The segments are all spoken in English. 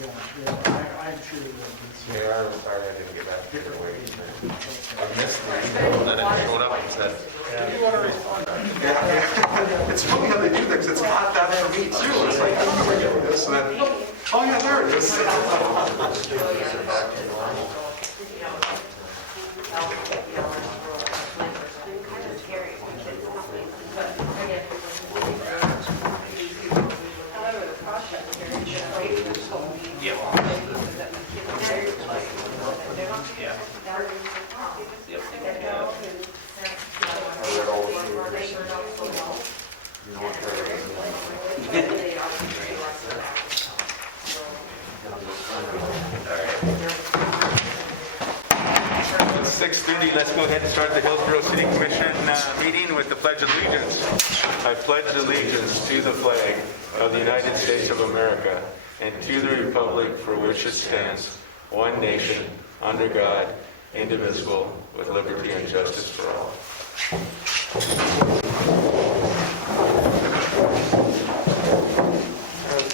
I'm sure that Yeah, I'm sorry I didn't get back to the way. it's. I missed the email that I showed up and said, you want to respond? Yeah. It's funny how they do things. It's caught that for me too. It's like, I don't know where you're doing this. And then, oh yeah, there it is. It's 6:30. Let's go ahead and start the Hillsborough City Commission meeting with the Pledge of Allegiance. I pledge allegiance to the flag of the United States of America and to the republic for which it stands, one nation, under God, indivisible, with liberty and justice for all.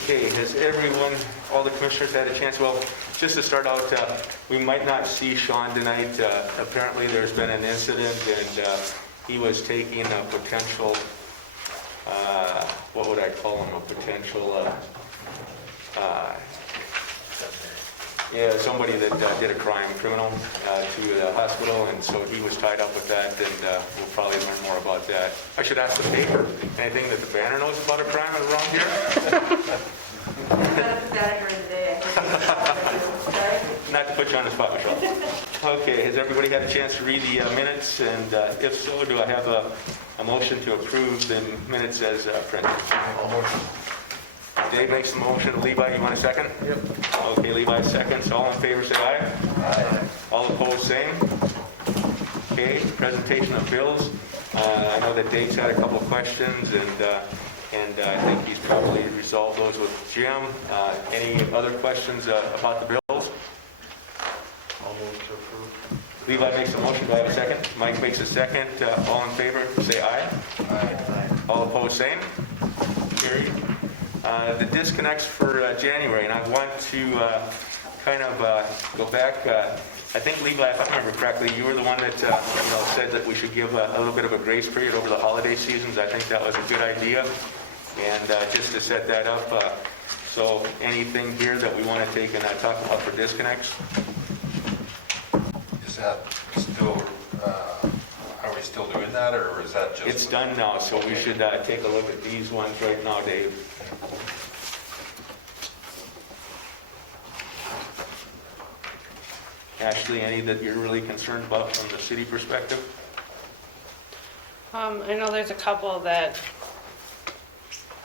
Okay, has everyone, all the commissioners had a chance? Well, just to start out, we might not see Sean tonight. Apparently there's been an incident and he was taking a potential, what would I call him, a potential, somebody that did a crime, criminal, to the hospital, and so he was tied up with that, and we'll probably learn more about that. I should ask the paper, anything that the banner knows about a crime around here? Not to put you on the spot, Michelle. Okay, has everybody had a chance to read the minutes, and if so, do I have a motion to approve the minutes as printed? Dave makes the motion. Levi, you want a second? Yep. Okay, Levi seconds. All in favor say aye. Aye. All opposed, same. Okay, presentation of bills. I know that Dave's had a couple of questions, and I think he's probably resolved those with Jim. Any other questions about the bills? I'll move to approve. Levi makes a motion. Do I have a second? Mike makes a second. All in favor say aye. Aye. All opposed, same. Carried. The disconnects for January, and I want to kind of go back. I think, Levi, if I remember correctly, you were the one that said that we should give a little bit of a grace period over the holiday seasons. I think that was a good idea, and just to set that up, so anything here that we want to take and talk about for disconnects? Is that still, are we still doing that, or is that just? It's done now, so we should take a look at these ones right now, Dave. Ashley, any that you're really concerned about from the city perspective? I know there's a couple that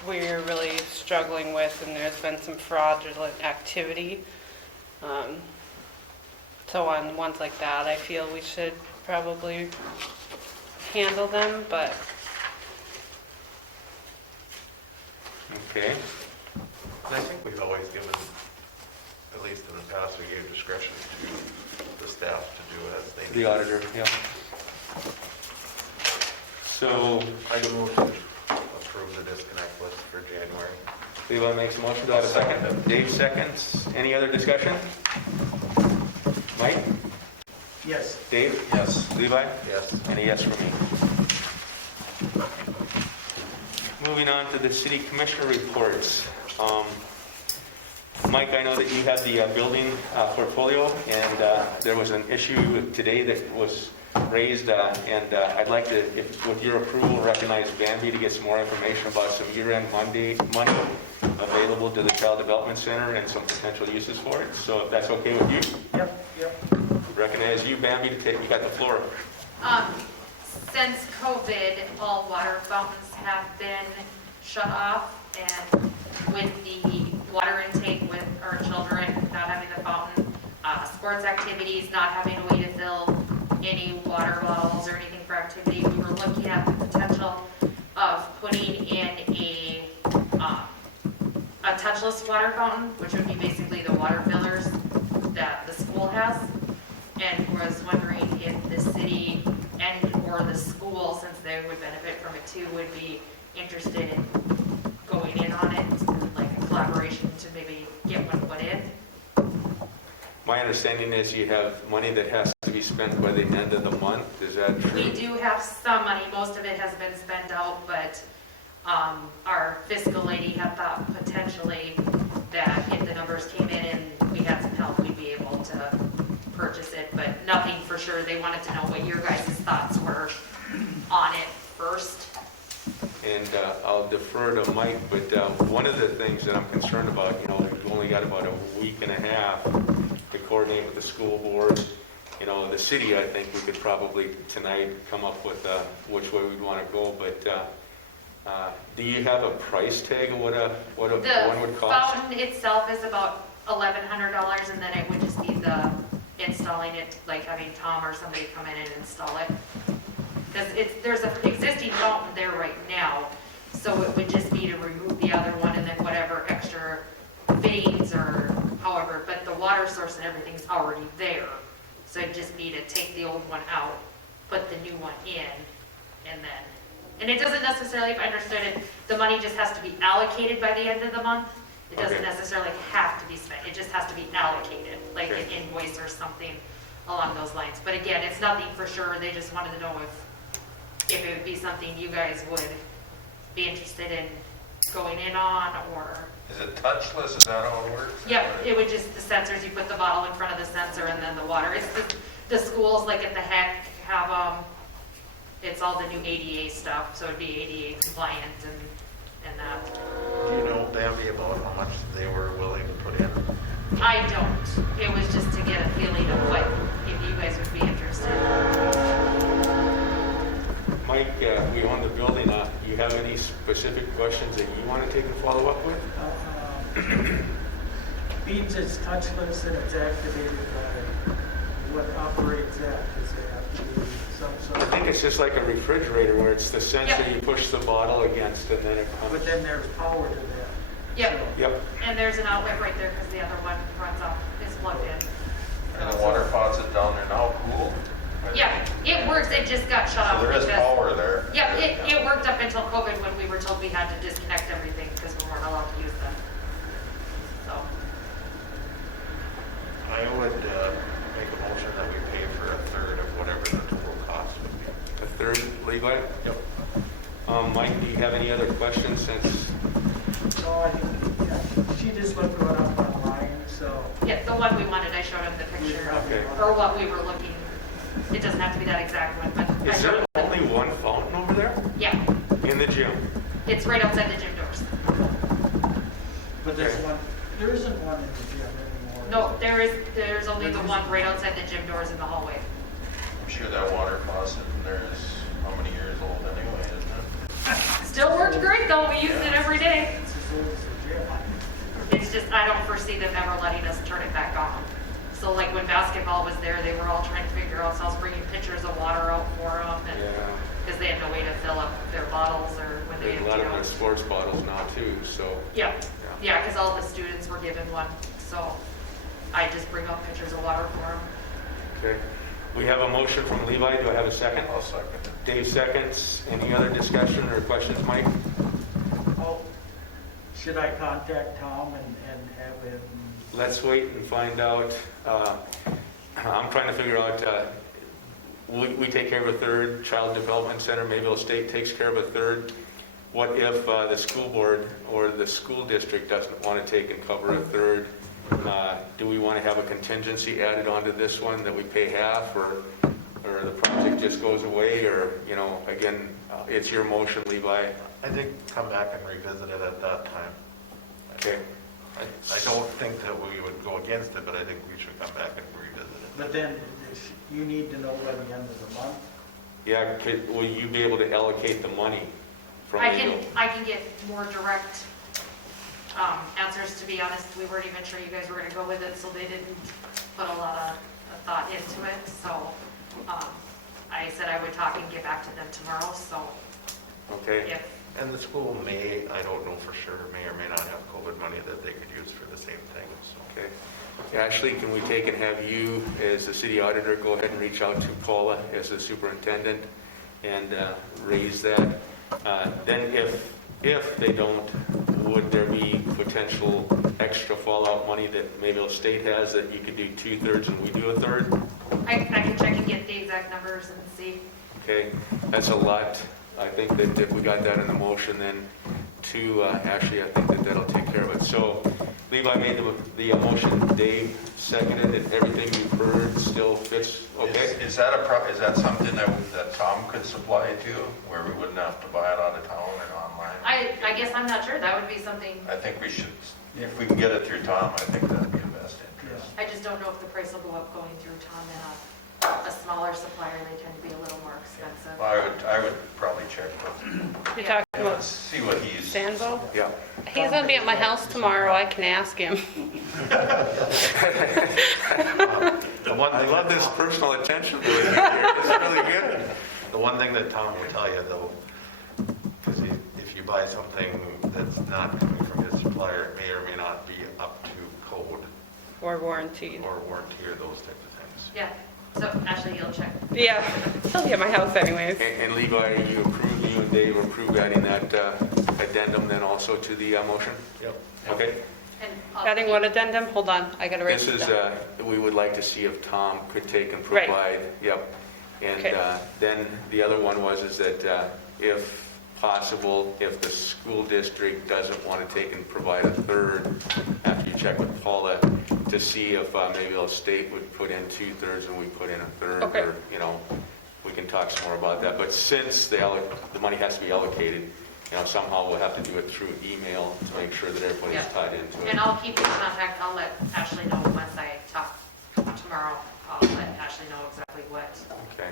we're really struggling with, and there's been some fraudulent activity. So on ones like that, I feel we should probably handle them, but... Okay. I think we've always given, at least in the past, we gave discretion to the staff to do as they need. The auditor, yeah. So, I move to approve the disconnect list for January. Levi makes a motion. Do I have a second? Dave seconds. Any other discussion? Mike? Yes. Dave? Yes. Levi? Yes. And a yes for me. Moving on to the city commissioner reports. Mike, I know that you have the building portfolio, and there was an issue today that was raised, and I'd like to, with your approval, recognize Bambi to get some more information about some year-end money available to the Child Development Center and some potential uses for it. So if that's okay with you? Yep. Recognize you, Bambi, to take. You got the floor. Since COVID, all water fountains have been shut off, and with the water intake with our children not having the fountain, sports activities, not having a way to fill any water bottles or anything for activity, we were looking at the potential of putting in a touchless water fountain, which would be basically the water fillers that the school has, and was wondering if the city and or the school, since they would benefit from it too, would be interested in going in on it, like a collaboration to maybe get one put in. My understanding is you have money that has to be spent by the end of the month. Is that true? We do have some money, most of it has been spent out, but our fiscal lady had thought potentially that if the numbers came in and we had some help, we'd be able to purchase it, but nothing for sure. They wanted to know what your guys' thoughts were on it first. And I'll defer to Mike, but one of the things that I'm concerned about, we've only got about a week and a half to coordinate with the school board. The city, I think we could probably tonight come up with which way we'd want to go, but do you have a price tag of what a one would The cost? fountain itself is about $1,100, and then it would just be the installing it, like having Tom or somebody come in and install it. Because there's an existing fountain there right now, so it would just be to remove the other one and then whatever extra fittings or however, but the water source and everything's already there. So it'd just be to take the old one out, put the new one in, and it doesn't necessarily, if I understood it, the money just has to be allocated by the end of the month. It doesn't Okay. necessarily have to be spent, it just has to be allocated, like Okay. an invoice or something along those lines. But again, it's nothing for sure, they just wanted to know if it would be something you guys would be interested in going in on, or, Is it touchless? Is that how it works? yep, it would just, the sensors, you put the bottle in front of the sensor and then the water. It's the schools, like at the HEC, have, it's all the new ADA stuff, so it'd be ADA compliant and that. Do you know, Bambi, about how much they were willing to put in? I don't, it was just to get a feeling of what, if you guys would be interested. Mike, we own the building. You have any specific questions that you want to take and follow up with? Means it's touchless and it's activated by what operates that? Does it have to be some I sort of, think it's just like a refrigerator where it's the sensor Yep. you push the bottle against and then it comes. but then there's power to that. Yep, So, Yep. and there's an outlet right there because the other one runs off, is plugged in. And the water faucet down there now cool? Yeah, it works, it just got shut off. So there is because- power there. Yeah, it worked up until COVID when we were told we had to disconnect everything because we weren't allowed to use them. So, I would make a motion that we pay for a third of whatever the total cost would be. A third, Levi? Yep. Mike, do you have any other questions since? No, I think, yeah, she just looked one up online, so. yeah, the one we wanted, I showed him the we picture, probably Okay. want- or what we were looking. It doesn't have to be that exact one, but I Is showed there him. only one fountain over there? Yeah, In the gym? it's right outside the gym doors. But there's Okay. one, there isn't one in the gym anymore. No, there's only the one right outside the gym doors in the hallway. I'm sure that water faucet in there is how many years old anyway, isn't it? Still works great though, we use it every day. It's as old as the gym. It's just, I don't foresee them ever letting us turn it back on. So like when basketball was there, they were all trying to figure out, so I was bringing pitchers of water out for them, Yeah. because they had no way to fill up their bottles or when they There's a lot emptied of them out. sports bottles now too, so. Yeah, yeah, because all the students were given one, so I just bring out pitchers of water for them. Okay. We have a motion from Levi. Do I have a second? I'll second it. Dave seconds. Any other discussion or questions, Mike? Oh, should I contact Tom and have him? Let's wait and find out. I'm trying to figure out, we take care of a third, Child Development Center, Mayville State takes care of a third. What if the school board or the school district doesn't want to take and cover a third? Do we want to have a contingency added onto this one that we pay half, or the project just goes away, or, again, it's your motion, Levi. I think come back and revisit it at that time. Okay. I don't think that we would go against it, but I think we should come back and revisit it. But then you need to know by the end of the month. Yeah, will you be able to allocate the money from I Mayville? can get more direct answers, to be honest. We weren't even sure you guys were gonna go with it, so they didn't put a lot of thought into it. So I said I would talk and get back to them tomorrow, so Okay. if, And the school may, I don't know for sure, may or may not have COVID money that they could use for the same thing, so. Okay. Ashley, can we take and have you, as the city auditor, go ahead and reach out to Paula as the superintendent and raise that? Then if they don't, would there be potential extra fallout money that maybe the state has that you could do 2/3 and we do 1/3? I can check and get the exact numbers and see. Okay, that's a lot. I think that if we got that in the motion, then actually, I think that that'll take care of it. So Levi made the motion, Dave seconded it, everything you've heard still fits, okay? Is that is that something that Tom could supply to, where we wouldn't have to buy it out of town and online? I guess I'm not sure. That would be something, I think we should, if we can get it through Tom, I think that'd be in best interest. I just don't know if the price will go up going through Tom and a smaller supplier. They tend to be a little more expensive. Well, I would probably check with, You're talking about see what he's. Sanvo? Yeah. He's gonna be at my house tomorrow, I can ask him. I love this personal attention to it here. It's really good. The one thing that Tom will tell you though, because if you buy something that's not coming from his supplier, it may or may not be up to code Or warranty. or warranty or those types of things. Yeah, so Ashley, you'll check. Yeah, he'll be at my house anyways. And Levi, you and Dave approve adding that addendum then also to the motion? Yep. Okay. And Adding what addendum? Hold on, I gotta write This this is, down. we would like to see if Tom could take and Right. provide, yep. And Okay. then the other one was is that if possible, if the school district doesn't want to take and provide 1/3, after you check with Paula, to see if maybe the state would put in 2/3 and we put in 1/3, Okay. or, we can talk some more about that. But since the money has to be allocated, somehow we'll have to do it through email to make sure that everybody's Yeah. tied into it. And I'll keep in contact. I'll let Ashley know once I talk tomorrow. I'll let Ashley know exactly what Okay.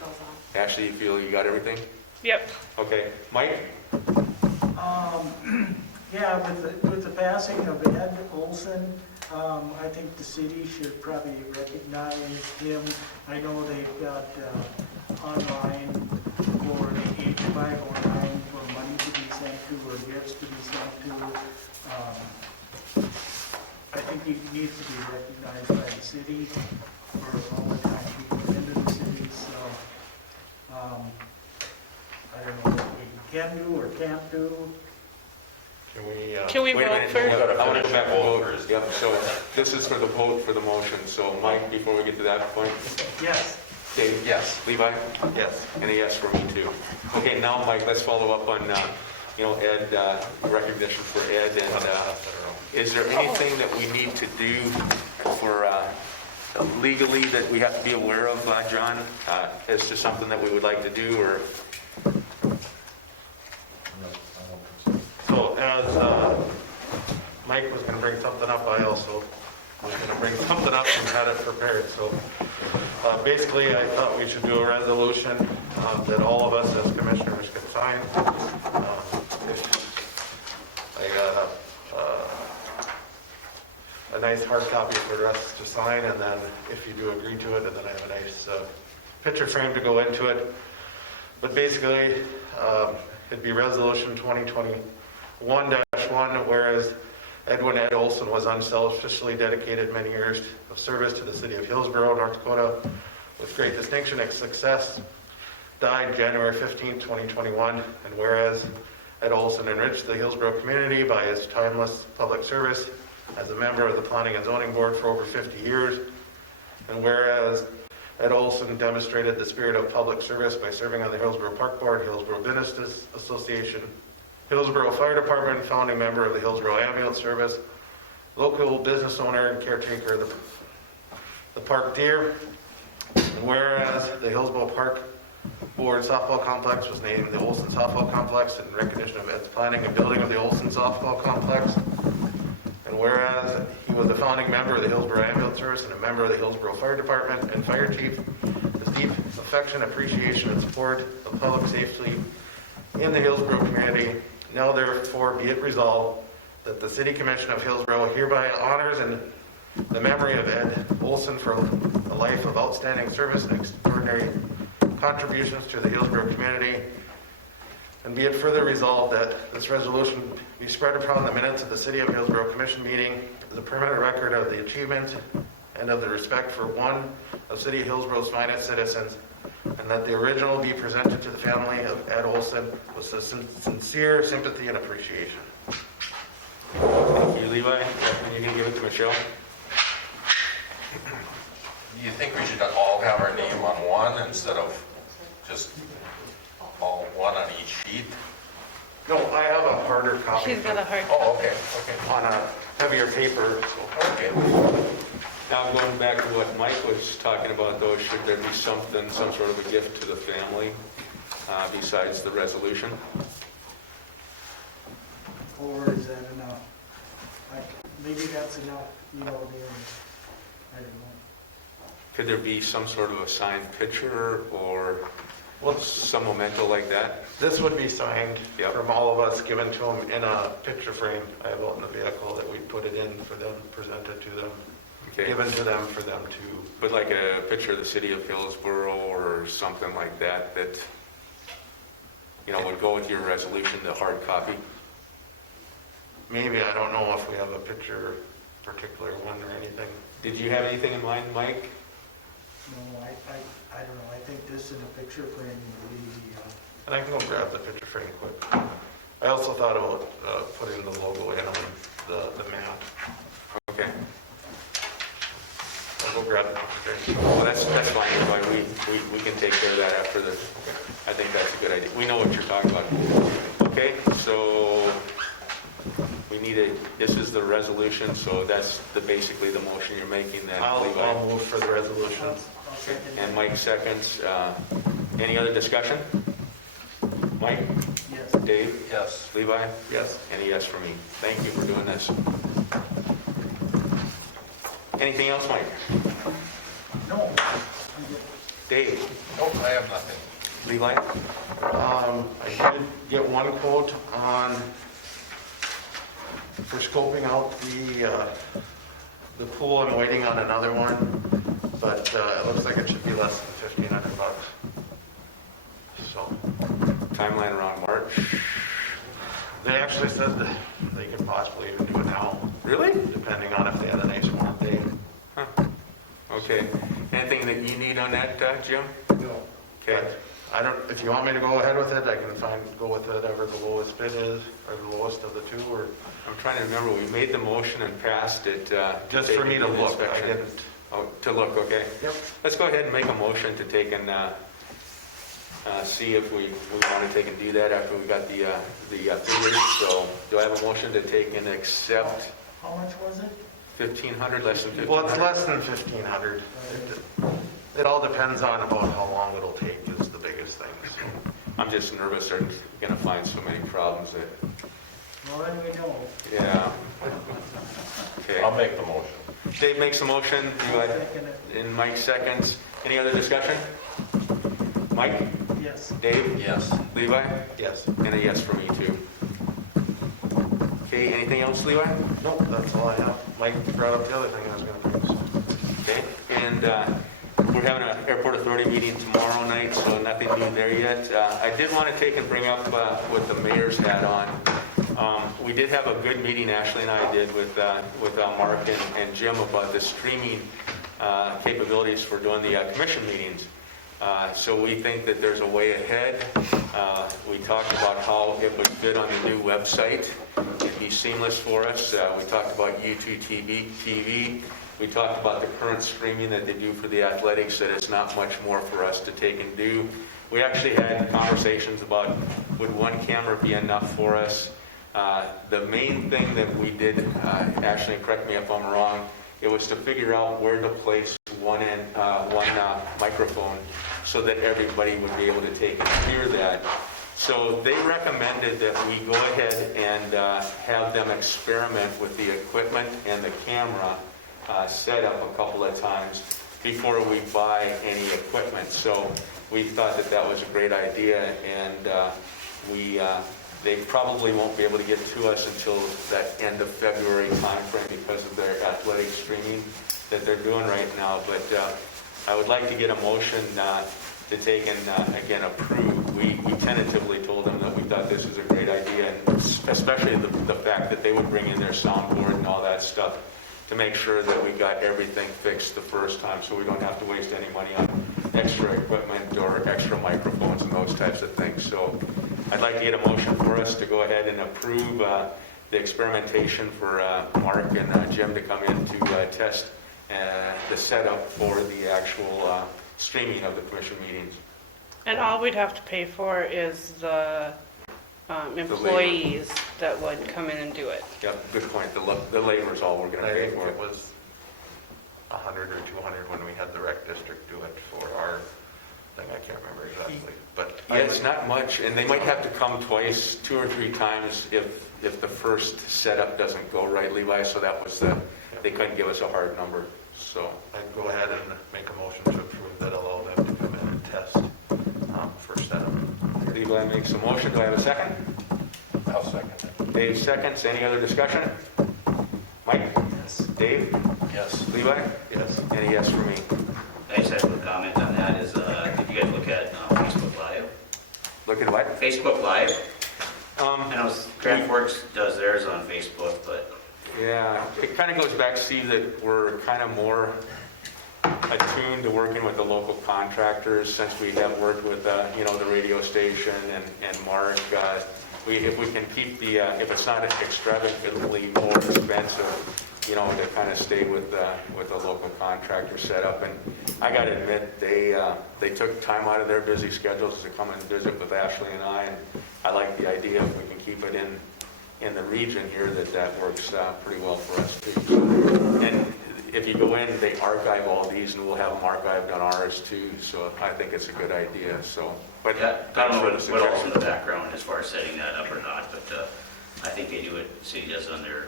goes on. Ashley, you feel you got everything? Yep. Okay. Mike? Yeah, with the passing of Ed Olson, I think the city should probably recognize him. I know they've got online for the 8509 for money to be sent to or gifts to be sent to. I think he needs to be recognized by the city for all the time he put into the city, so I don't know what we can do or can't do. Can we, Can we Wait a vote minute, first? I want to go back and vote. First. Yep, so this is for the vote for the motion. So Mike, before we get to that point, Yes. Dave? Yes. Levi? yes. And a yes for me too. Okay, now Mike, let's follow up on, Ed, recognition for Ed. And is there anything that we need to do for legally that we have to be aware of, John? Is this something that we would like to do or? So as Mike was going to bring something up, I also was going to bring something up and had it prepared. So basically, I thought we should do a resolution that all of us as commissioners could sign. I got a nice hard copy for us to sign, and then if you do agree to it, and then I have a nice picture frame to go into it. But basically, it'd be resolution 2021-1, whereas Edwin Ed Olson was unselfishly dedicated many years of service to the city of Hillsborough, North Dakota, with great distinction and success, died January 15, 2021, and whereas Ed Olson enriched the Hillsborough community by his timeless public service as a member of the Planning and Zoning Board for over 50 years, and whereas Ed Olson demonstrated the spirit of public service by serving on the Hillsborough Park Board, Hillsborough Business Association, Hillsborough Fire Department, founding member of the Hillsborough Ambulance Service, local business owner and caretaker of the park deer. And whereas the Hillsborough Park Board softball complex was named the Olson Softball Complex in recognition of Ed's planning and building of the Olson Softball Complex. And whereas he was a founding member of the Hillsborough Ambulance Service and a member of the Hillsborough Fire Department and Fire Chief, his deep affection, appreciation, and support of public safety in the Hillsborough community, now therefore be it resolved that the City Commission of Hillsborough hereby honors in the memory of Ed Olson for a life of outstanding service and extraordinary contributions to the Hillsborough community. And be it further resolved that this resolution be spread upon the minutes of the City of Hillsborough Commission meeting as a permanent record of the achievement and of the respect for one of City of Hillsborough's finest citizens, and that the original be presented to the family of Ed Olson with sincere sympathy and appreciation. Thank you, Levi. And you can give it to Michelle. Do you think we should all have our name on one instead of just all one on each sheet? No, I have a harder copy. She's got a hard Oh, okay, okay. On a heavier paper, so. Okay. Now, going back to what Mike was talking about, though, should there be something, some sort of a gift to the family besides the resolution? Or is that enough? Maybe that's enough, you know, I don't know. Could there be some sort of a signed picture or Well, some memento like that? this would be signed Yep. from all of us, given to them in a picture frame. I have out in the vehicle that we put it in for them, presented to them, Okay, given to them for them to. but like a picture of the city of Hillsborough or something like that, that, you know, would go with your resolution, the hard copy? Maybe, I don't know if we have a picture, particular one or anything. Did you have anything in mind, Mike? No, I don't know, I think this in a picture frame would be, And I can go grab the picture frame quick. I also thought about putting the logo in on the map. Okay, I'll go grab the picture frame. well, that's fine, Levi. We can take care of that after the, I think that's a good idea. We know what you're talking about. Okay, so we need a, this is the resolution, so that's basically the motion you're making then, I'll Levi. move for the resolution. I'll second And it. Mike seconds. Any other discussion? Mike? Yes. Dave? Yes. Levi? Yes. And a yes for me. Thank you for doing this. Anything else, Mike? No, I'm good. Dave? Nope, I have nothing. Levi? I did get one quote on, for scoping out the pool. I'm waiting on another one, but it looks like it should be less than $1,500. So, Timeline around March? they actually said that they could possibly even do it now, Really? depending on if they had a nice warm day. Huh. Okay. Anything that you need on that, Jim? No. Okay. I don't, if you want me to go ahead with it, I can go with whatever the lowest bid is, or the lowest of the two, or I'm trying to remember, we made the motion and passed it. just take for me it to the look. I inspection. didn't. Oh, to look, okay. Yep. Let's go ahead and make a motion to take and see if we want to take and do that after we got the figures. So do I have a motion to take and accept How much was it? 1,500, less than 1,500? Well, it's less than 1,500. It all depends on about how long it'll take is the biggest thing. So. I'm just nervous they're going to find so many problems that, Well, then we know. yeah. Okay. I'll make the motion. Dave makes a motion, I'll second it. and Mike seconds. Any other discussion? Mike? Yes. Dave? Yes. Levi? Yes. And a yes for me too. Okay, anything else, Levi? Nope, that's all I have. Mike brought up the other thing I was going to bring. So. Okay, and we're having an airport authority meeting tomorrow night, so nothing new there yet. I did want to take and bring up with the mayor's hat on. We did have a good meeting, Ashley and I did, with Mark and Jim about the streaming capabilities for doing the commission meetings. So we think that there's a way ahead. We talked about how it would fit on the new website. It'd be seamless for us. We talked about YouTube TV. We talked about the current streaming that they do for the athletics, that it's not much more for us to take and do. We actually had conversations about would one camera be enough for us. The main thing that we did, Ashley, correct me if I'm wrong, it was to figure out where to place one microphone so that everybody would be able to take and hear that. So they recommended that we go ahead and have them experiment with the equipment and the camera set up a couple of times before we buy any equipment. So we thought that that was a great idea, and they probably won't be able to get to us until that end of February timeframe because of their athletic streaming that they're doing right now. But I would like to get a motion to take and, again, approve. We tentatively told them that we thought this was a great idea, and especially the fact that they would bring in their soundboard and all that stuff to make sure that we got everything fixed the first time so we don't have to waste any money on extra equipment or extra microphones and those types of things. So I'd like to get a motion for us to go ahead and approve the experimentation for Mark and Jim to come in to test the setup for the actual streaming of the commission meetings. And all we'd have to pay for is the employees that would come in and do it. Yep, good point. The labor is all we're going to I pay think for. it was 100 or 200 when we had the rec district do it for our thing. I can't remember exactly, but Yeah, it's not much, and they might have to come twice, 2 or 3 times if the first setup doesn't go right, Levi. So that was they couldn't give us a hard number. So I'd go ahead and make a motion to approve that allow them to come in and test for setup. Levi makes a motion. Do I have a second? I'll second it. Dave seconds. Any other discussion? Mike? Yes. Dave? Yes. Levi? Yes. And a yes for me. I just had a comment on that is, if you guys look at Facebook Live. Look at what? Facebook Live, I know Craftworks does theirs on Facebook, but Yeah, it kind of goes back, Steve, that we're kind of more attuned to working with the local contractors since we have worked with, the radio station and Mark. If we can keep if it's not extravagantly more expensive, to kind of stay with the local contractor setup. And I got to admit, they took time out of their busy schedules to come and visit with Ashley and I like the idea if we can keep it in the region here that works pretty well for us too. And if you go in, they archive all these, and we'll have them archived on ours too. So I think it's a good idea. So, but yeah, I don't know thanks for the what else in suggestion. the background as far as setting that up or not, but I think they do it, the city does on their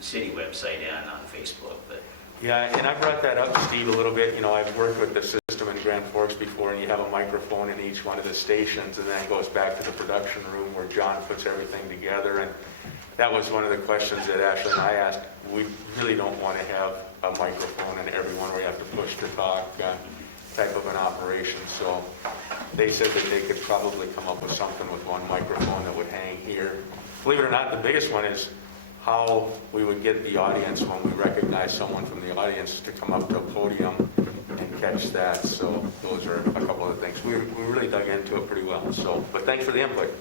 city website and on Facebook, but Yeah, and I brought that up, Steve, a little bit. I've worked with the system in Grand Forks before, and you have a microphone in each one of the stations, and then it goes back to the production room where John puts everything together. And that was one of the questions that Ashley and I asked. We really don't want to have a microphone in every one where you have to push to talk type of an operation. So they said that they could probably come up with something with one microphone that would hang here. Believe it or not, the biggest one is how we would get the audience when we recognize someone from the audience to come up to a podium and catch that. So those are a couple of the things. We really dug into it pretty well. So, but thanks for the input.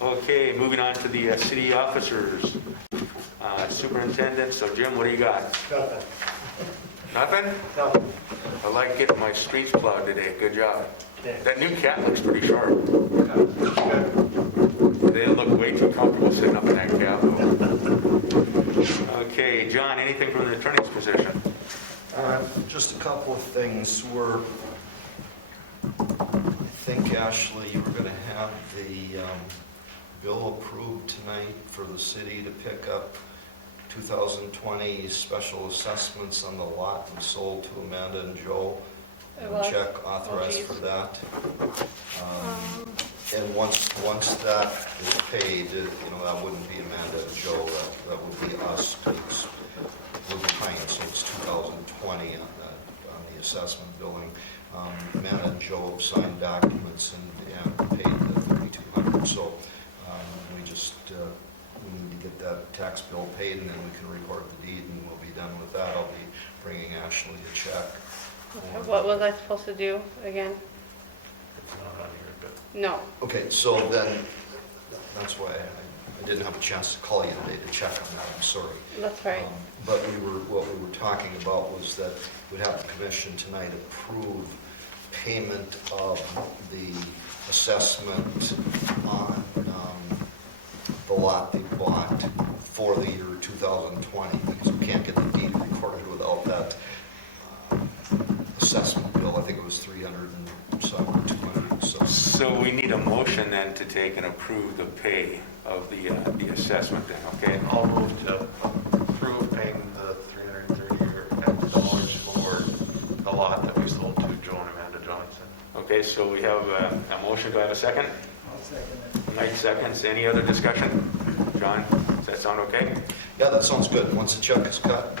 Okay, moving on to the city officers. Superintendent, so Jim, what do you got? Nothing. No. I like getting my streets plowed today. Good job. That new cat looks pretty sharp. They look way too comfortable sitting up in that cab. Okay, John, anything from the attorney's position? Just a couple of things. I think, Ashley, you were going to have the bill approved tonight for the city to pick up 2020 special assessments on the lot we sold to Amanda and Joe. It was. Check authorized geez. for that. And once that is paid, that wouldn't be Amanda and Joe, that would be us, because we're behind, so it's 2020 on the assessment billing. Amanda and Joe have signed documents and paid the $3,200, so we need to get that tax bill paid, and then we can record the deed, and we'll be done with that. I'll be bringing Ashley a check. Okay, what was I supposed to do again? It's not on here, but No. Okay, so then, that's why I didn't have a chance to call you today to check on that, I'm sorry. That's right. But what we were talking about was that we'd have the commission tonight approve payment of the assessment on the lot they bought for the year 2020, because we can't get the deed recorded without that assessment bill. I think it was 300 and some, 200. So we need a motion then to take and approve the pay of the assessment then, okay? I'll move to approve paying the $330 for the lot that we sold to Joe and Amanda Johnson. Okay, so we have a motion. Do I have a second? I'll second it. Mike seconds. Any other discussion? John, does that sound okay? Yeah, that sounds good. Once the check is cut,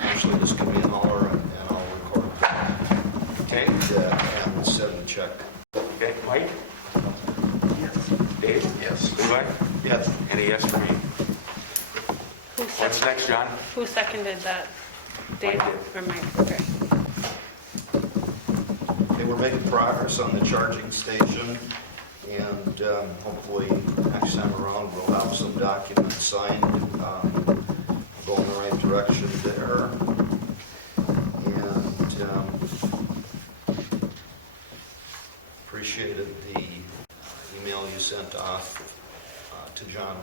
actually just give me a holler and I'll record it. Okay. And send the check. Okay, Mike? Yes. Dave? Yes. Levi? Yes. And a yes for me. Who What's next, John? Who seconded that? Dave or Mike? Okay. Okay, we're making progress on the charging station. And hopefully next time around, we'll have some documents signed, go in the right direction there. And appreciated the email you sent off to John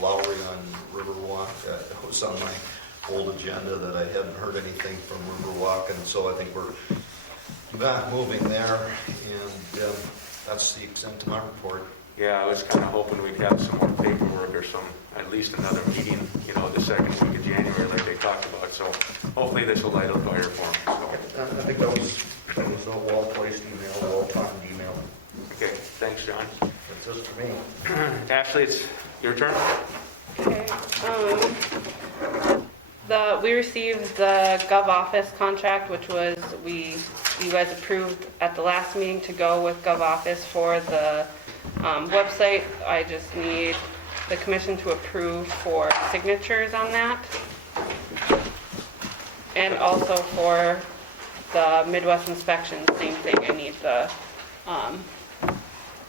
Lowry on Riverwalk. It was on my old agenda that I hadn't heard anything from Riverwalk, and so I think we're back moving there, and that's the extent of my report. Yeah, I was kind of hoping we'd have some more paperwork or at least another meeting, the second week of January like they talked about. So hopefully this will light a fire for them. So. I think that was a well-placed email, well-timed email. Okay, thanks, John. That's just for me. Ashley, it's your turn. Okay. We received the Gov Office contract, which was, you guys approved at the last meeting to go with Gov Office for the website. I just need the commission to approve for signatures on that. And also for the Midwest inspection, same thing. I need the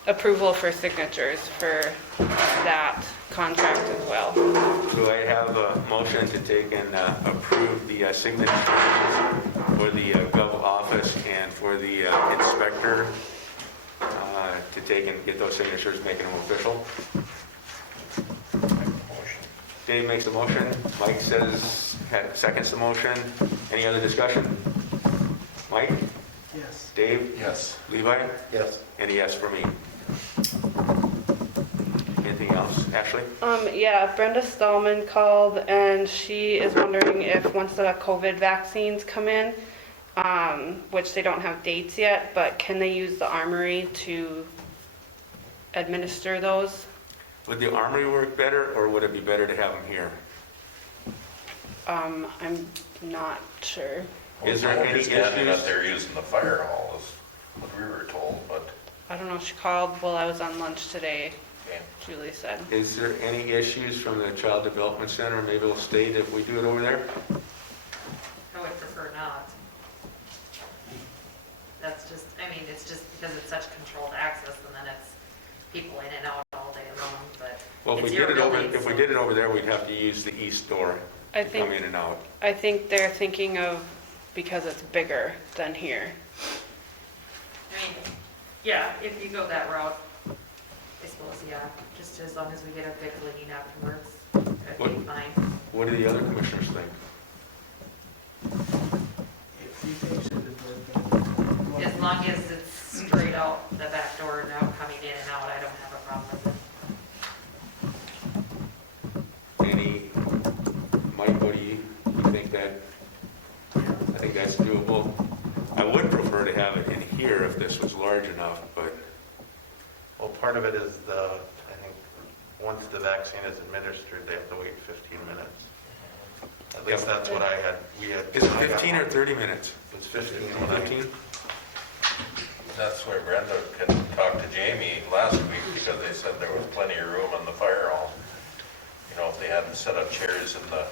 approval for signatures for that contract as well. Do I have a motion to take and approve the signatures for the Gov Office and for the inspector to take and get those signatures, making them official? Dave makes the motion. Mike seconds the motion. Any other discussion? Mike? Yes. Dave? Yes. Levi? Yes. And a yes for me. Anything else, Ashley? Yeah, Brenda Stallman called and she is wondering if once the COVID vaccines come in, which they don't have dates yet, but can they use the armory to administer those? Would the armory work better, or would it be better to have them here? I'm not sure. Is there any Understanding that issues? they're using the fire hall is what we were told, but I don't know, she called while I was on lunch today, okay. Julie said. Is there any issues from the Child Development Center, maybe it'll state if we do it over there? I would prefer not. That's just, it's just because it's such controlled access, and then it's people in and out all day long, but Well, if it's we your did it over, building, if we so- did it over there, we'd have to use the east door I to come think, in and out. I think they're thinking of, because it's bigger than here. Yeah, if you go that route, I suppose, yeah, just as long as we get a good cleaning afterwards, that'd be What- fine. What do the other commissioners think? If he thinks it would work. As long as it's straight out the back door, now coming in and out, I don't have a problem with it. Mike, what do you think that, I think that's doable? I would prefer to have it in here if this was large enough, but Well, part of it is I think, once the vaccine is administered, they have to wait 15 minutes. At least that's what we had. is it 15 or 30 minutes? It's 15. 15? That's where Brenda can talk to Jamie last week, because they said there was plenty of room in the fire hall. If they hadn't set up chairs in the,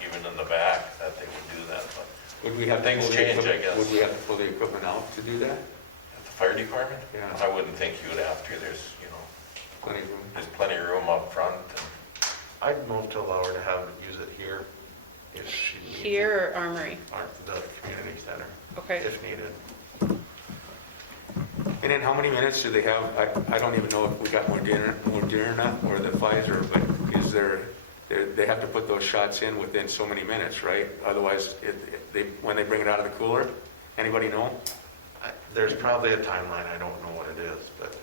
even in the back, that they would do that, but Would we have to Things pull the change, I equipment- guess. Would we have to pull the equipment out to do that? at the fire department? Yeah. I wouldn't think you would have to, Plenty of room? there's plenty of room up front, and I'd move to allow her to use it here if she needs it. Here or armory? Or the community center, Okay. if needed. And then how many minutes do they have? I don't even know if we got more dinner or the Pfizer, but is they have to put those shots in within so many minutes, right? Otherwise, when they bring it out of the cooler, anybody know? There's probably a timeline, I don't know what it is, but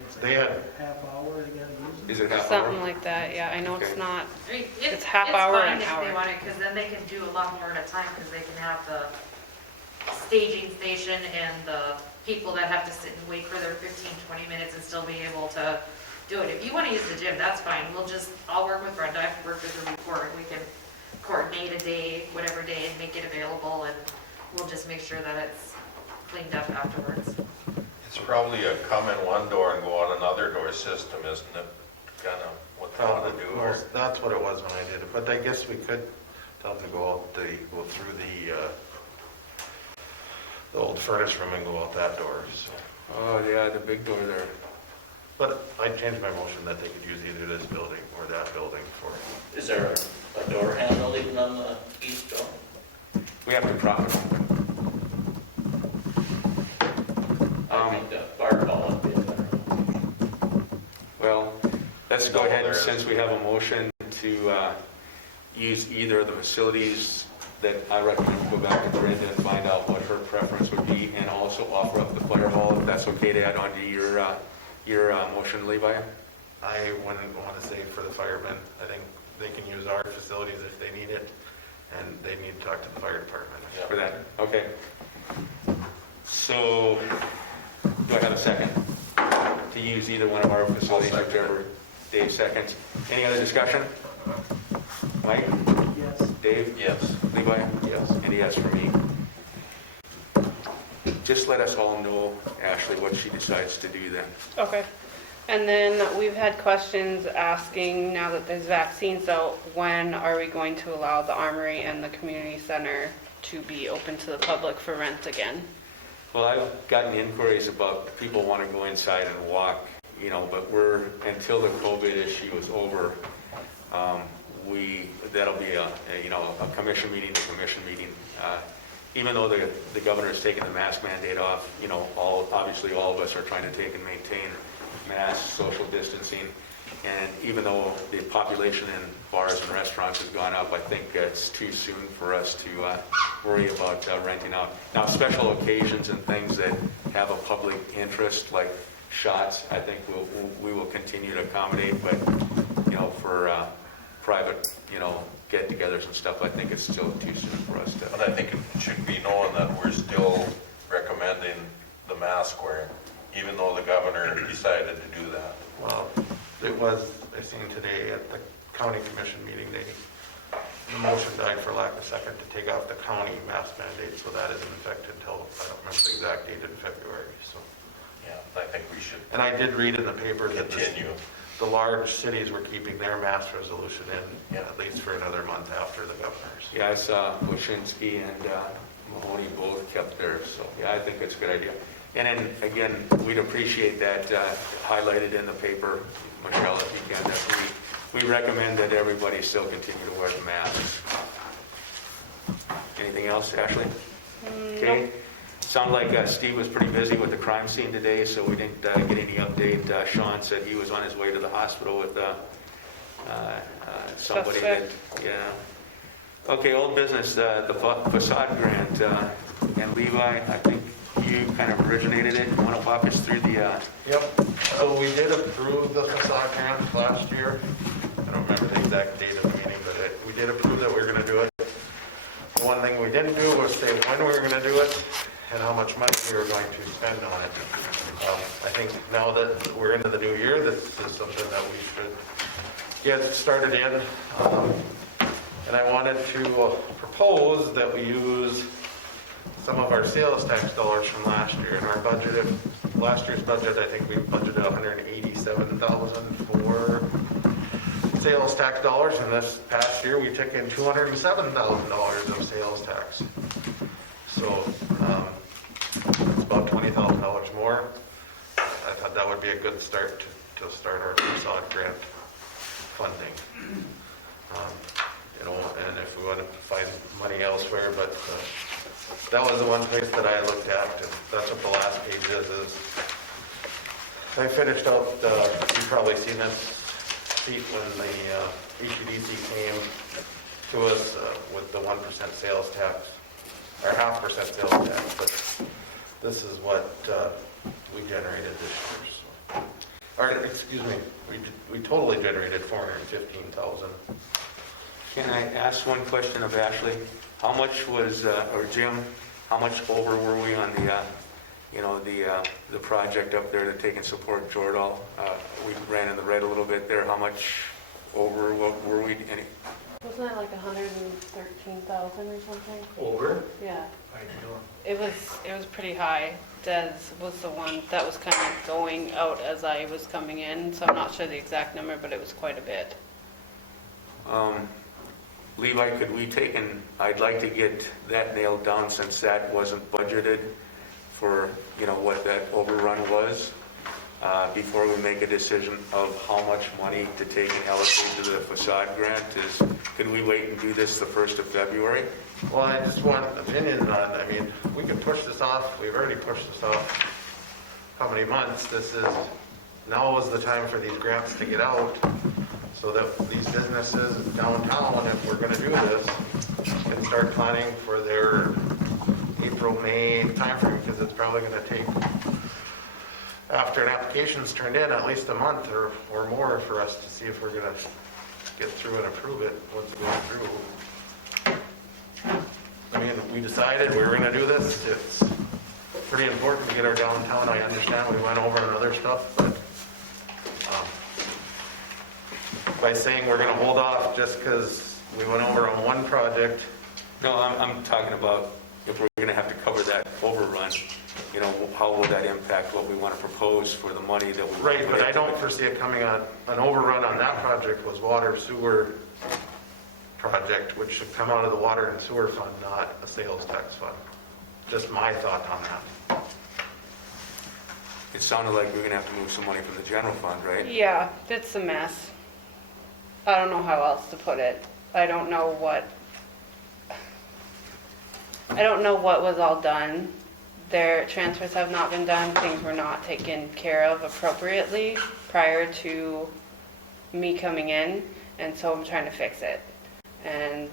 It's they had, half hour, they gotta use it. Is it half Something hour? like that, yeah. I know it's Okay. not, It's half hour fine and if hour. they want it, because then they can do a lot more at a time, because they can have the staging station and the people that have to sit and wait for their 15, 20 minutes and still be able to do it. If you want to use the gym, that's fine. I'll work with Brenda, I've worked with her before, and we can coordinate a day, whatever day, and make it available, and we'll just make sure that it's cleaned up afterwards. it's probably a come in one door and go out another door system, isn't it? Kind of what they want to do, or? that's what it was when I did it, but I guess we could tell them to go through the old furnace room and go out that door, so. Oh, yeah, the big door there. But I changed my motion that they could use either this building or that building for, Is there a door handle even on the east door? We have to prop it. I think the fire hall would be a better. Well, let's go No, ahead, there is. since we have a motion to use either of the facilities, that I recommend we go back to Brenda and find out what her preference would be, and also offer up the fire hall, if that's okay to add on to your motion, Levi? I wouldn't want to say for the firemen. I think they can use our facilities if they need it, and they need to talk to the fire department. Yeah. For that, okay. So, do I have a second to use either one of our facilities, second. whichever? Dave seconds. Any other discussion? Mike? Yes. Dave? Yes. Levi? Yes. And a yes for me. Just let us all know, Ashley, what she decides to do then. Okay. And then we've had questions asking, now that there's vaccines out, when are we going to allow the Armory and the community center to be open to the public for rent again? Well, I've gotten inquiries about people want to go inside and walk, but until the COVID issue is over, that'll be a commission meeting, even though the governor's taken the mask mandate off, obviously all of us are trying to take and maintain mass social distancing. And even though the population in bars and restaurants has gone up, I think it's too soon for us to worry about renting out. Now, special occasions and things that have a public interest, like shots, I think we will continue to accommodate, but, for private, get-togethers and stuff, I think it's still too soon for us to. But I think it should be known that we're still recommending the mask wearing, even though the governor decided to do that. Well, I seen today at the county commission meeting, the motion died for lack of a second to take off the county mask mandate, so that isn't in effect until, I don't remember the exact date in February, so. Yeah, I think we should And I did read in the paper that continue. the large cities were keeping their mask resolution in, Yeah. at least for another month after the governor's. Yeah, I saw Washinsky and Mahoney both kept theirs, so yeah, I think it's a good idea. And then, again, we'd appreciate that highlighted in the paper, Michelle, if you can, that we recommend that everybody still continue to wear the masks. Anything else, Ashley? Okay. Sounded like Steve was pretty busy with the crime scene today, so we didn't get any update. Sean said he was on his way to the hospital with somebody that, yeah. Okay, old business, the facade grant, and Levi, I think you kind of originated it. You want to walk us through the, Yep, so we did approve the facade grant last year. I don't remember the exact date of the meeting, but we did approve that we were gonna do it. The one thing we didn't do was say when we were gonna do it and how much money we were going to spend on it. I think now that we're into the new year, this is something that we should get started in. And I wanted to propose that we use some of our sales tax dollars from last year. In our budget, last year's budget, I think we budgeted $187,000 for sales tax dollars, and this past year we took in $207,000 of sales tax. So it's about $20,000 more. I thought that would be a good start to start our facade grant funding. And if we want to find money elsewhere, but that was the one place that I looked at, and that's what the last page is I finished out, you've probably seen this sheet when the HEDC came to us with the 1% sales tax, or 0.5% sales tax, but this is what we generated this year. So. Or, excuse me, we totally generated $415,000. can I ask one question of Ashley? How much was, or Jim, how much over were we on the project up there to take and support Jordan? We ran in the red a little bit there. How much over were we? Wasn't it like 113,000 or something? Over? Yeah. I know. It was pretty high. Des was the one that was kind of going out as I was coming in, so I'm not sure the exact number, but it was quite a bit. Levi, could we take and, I'd like to get that nailed down since that wasn't budgeted for, what that overrun was. before we make a decision of how much money to take and allocate to the facade grant is, can we wait and do this the 1st of February? Well, I just want opinions on, I mean, we can push this off, we've already pushed this off how many months? Now is the time for these grants to get out, so that these businesses downtown, if we're gonna do this, can start planning for their April, May timeframe, because it's probably gonna take, after an application's turned in, at least a month or more for us to see if we're gonna get through and approve it once we go through. I mean, we decided we were gonna do this. It's pretty important to get our downtown. I understand we went over on other stuff, but by saying we're gonna hold off just because we went over on one project. No, I'm talking about if we're going to have to cover that overrun, you know, how will that impact what we want to propose for the money that we... Right, but I don't foresee it coming on, an overrun on that project was water sewer project, which should come out of the water and sewer fund, not a sales tax fund. Just my thought on that. It sounded like we're going to have to move some money from the general fund, right? Yeah, it's a mess. I don't know how else to put it. I don't know what was all done. Their transfers have not been done. Things were not taken care of appropriately prior to me coming in, and so I'm trying to fix it. And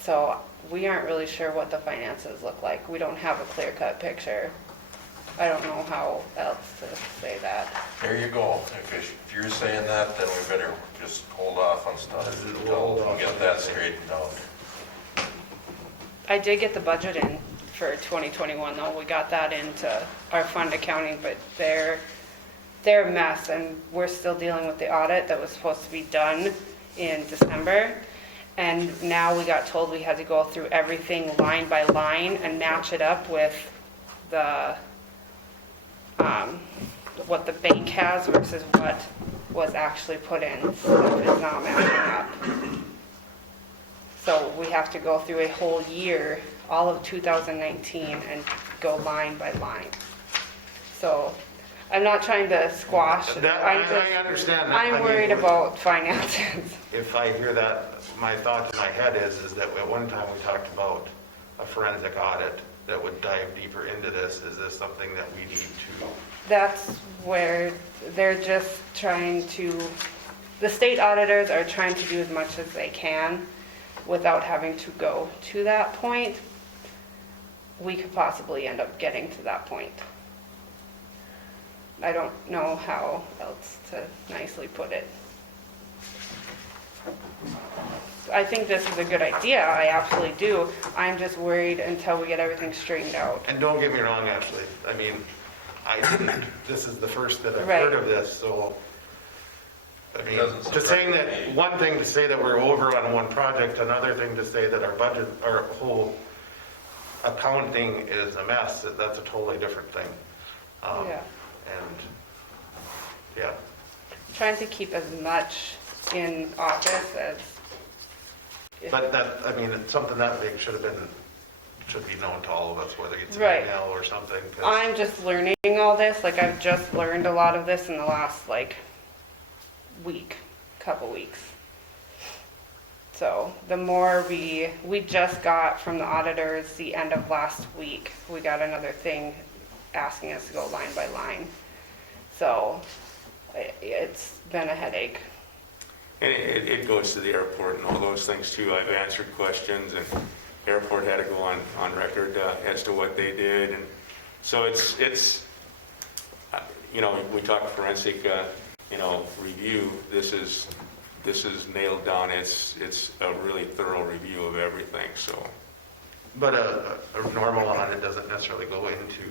so we aren't really sure what the finances look like. We don't have a clear-cut picture. I don't know how else to say that. There you go. If you're saying that, then we better just hold off on stuff until we get that straightened out. I did get the budget in for 2021 though. We got that into our fund accounting, but they're a mess, and we're still dealing with the audit that was supposed to be done in December. And now we got told we had to go through everything line by line and match it up with the what the bank has versus what was actually put in. So it's not matching up. So we have to go through a whole year, all of 2019, and go line by line. So I'm not trying to squash. I understand that. I'm worried about finances. If I hear that, my thought in my head is that at one time we talked about a forensic audit that would dive deeper into this. Is this something that we need to? That's where they're just trying to, the state auditors are trying to do as much as they can without having to go to that point. We could possibly end up getting to that point. I don't know how else to nicely put it. I think this is a good idea, I absolutely do. I'm just worried until we get everything straightened out. And don't get me wrong, Ashley. I mean, this is the first that I've Right. heard of this, so. I mean, Doesn't just saying surprise that, me. one thing to say that we're over on one project, another thing to say that our budget, our whole accounting is a mess, that's a totally different thing. Yeah. And, yeah. Trying to keep as much in office as. But that, I mean, it's something that big should be known to all of us, whether it's an Right. email or something. 'Cause I'm just learning all this, like I've just learned a lot of this in the last couple weeks. So the more we just got from the auditors the end of last week, we got another thing asking us to go line by line. So it's been a headache. And it goes to the airport and all those things too. I've answered questions, and airport had to go on record as to what they did. And so it's you know, we talk forensic, review. This is nailed down. It's a really thorough review of everything, so. But a normal audit doesn't necessarily go into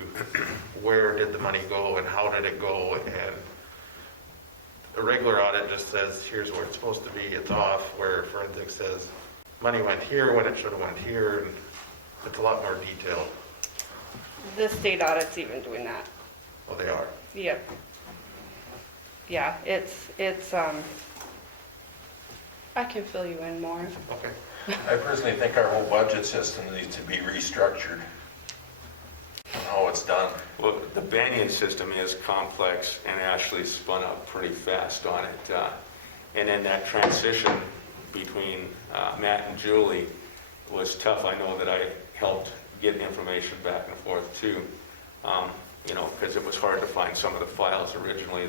where did the money go and how did it go, and a regular audit just says, here's where it's supposed to be, it's off, where forensic says, money went here when it should have went here, and it's a lot more detailed. The state audit's even doing that. Well, they are. Yep. Yeah, it's I can fill you in more. Okay. I personally think our whole budget system needs to be restructured. how it's done. Well, the Banyan system is complex, and Ashley spun up pretty fast on it. And then that transition between Matt and Julie was tough. I know that I helped get information back and forth too, you know, because it was hard to find some of the files originally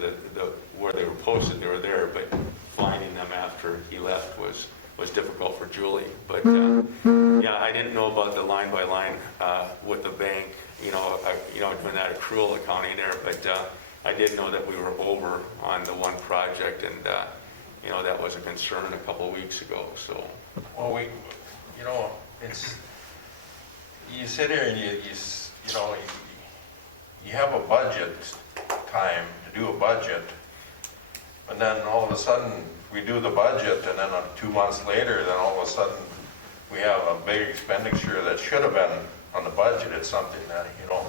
where they were posted. They were there, but finding them after he left was difficult for Julie. But yeah, I didn't know about the line by line with the bank, you know, doing that accrual accounting there. But I did know that we were over on the one project, and you know, that was a concern a couple of weeks ago. So, Well, you know, it's, you sit here and you know, you have a budget time to do a budget, and then all of a sudden we do the budget, and then 2 months later, then all of a sudden we have a big expenditure that should have been on the budget. It's something that, you know,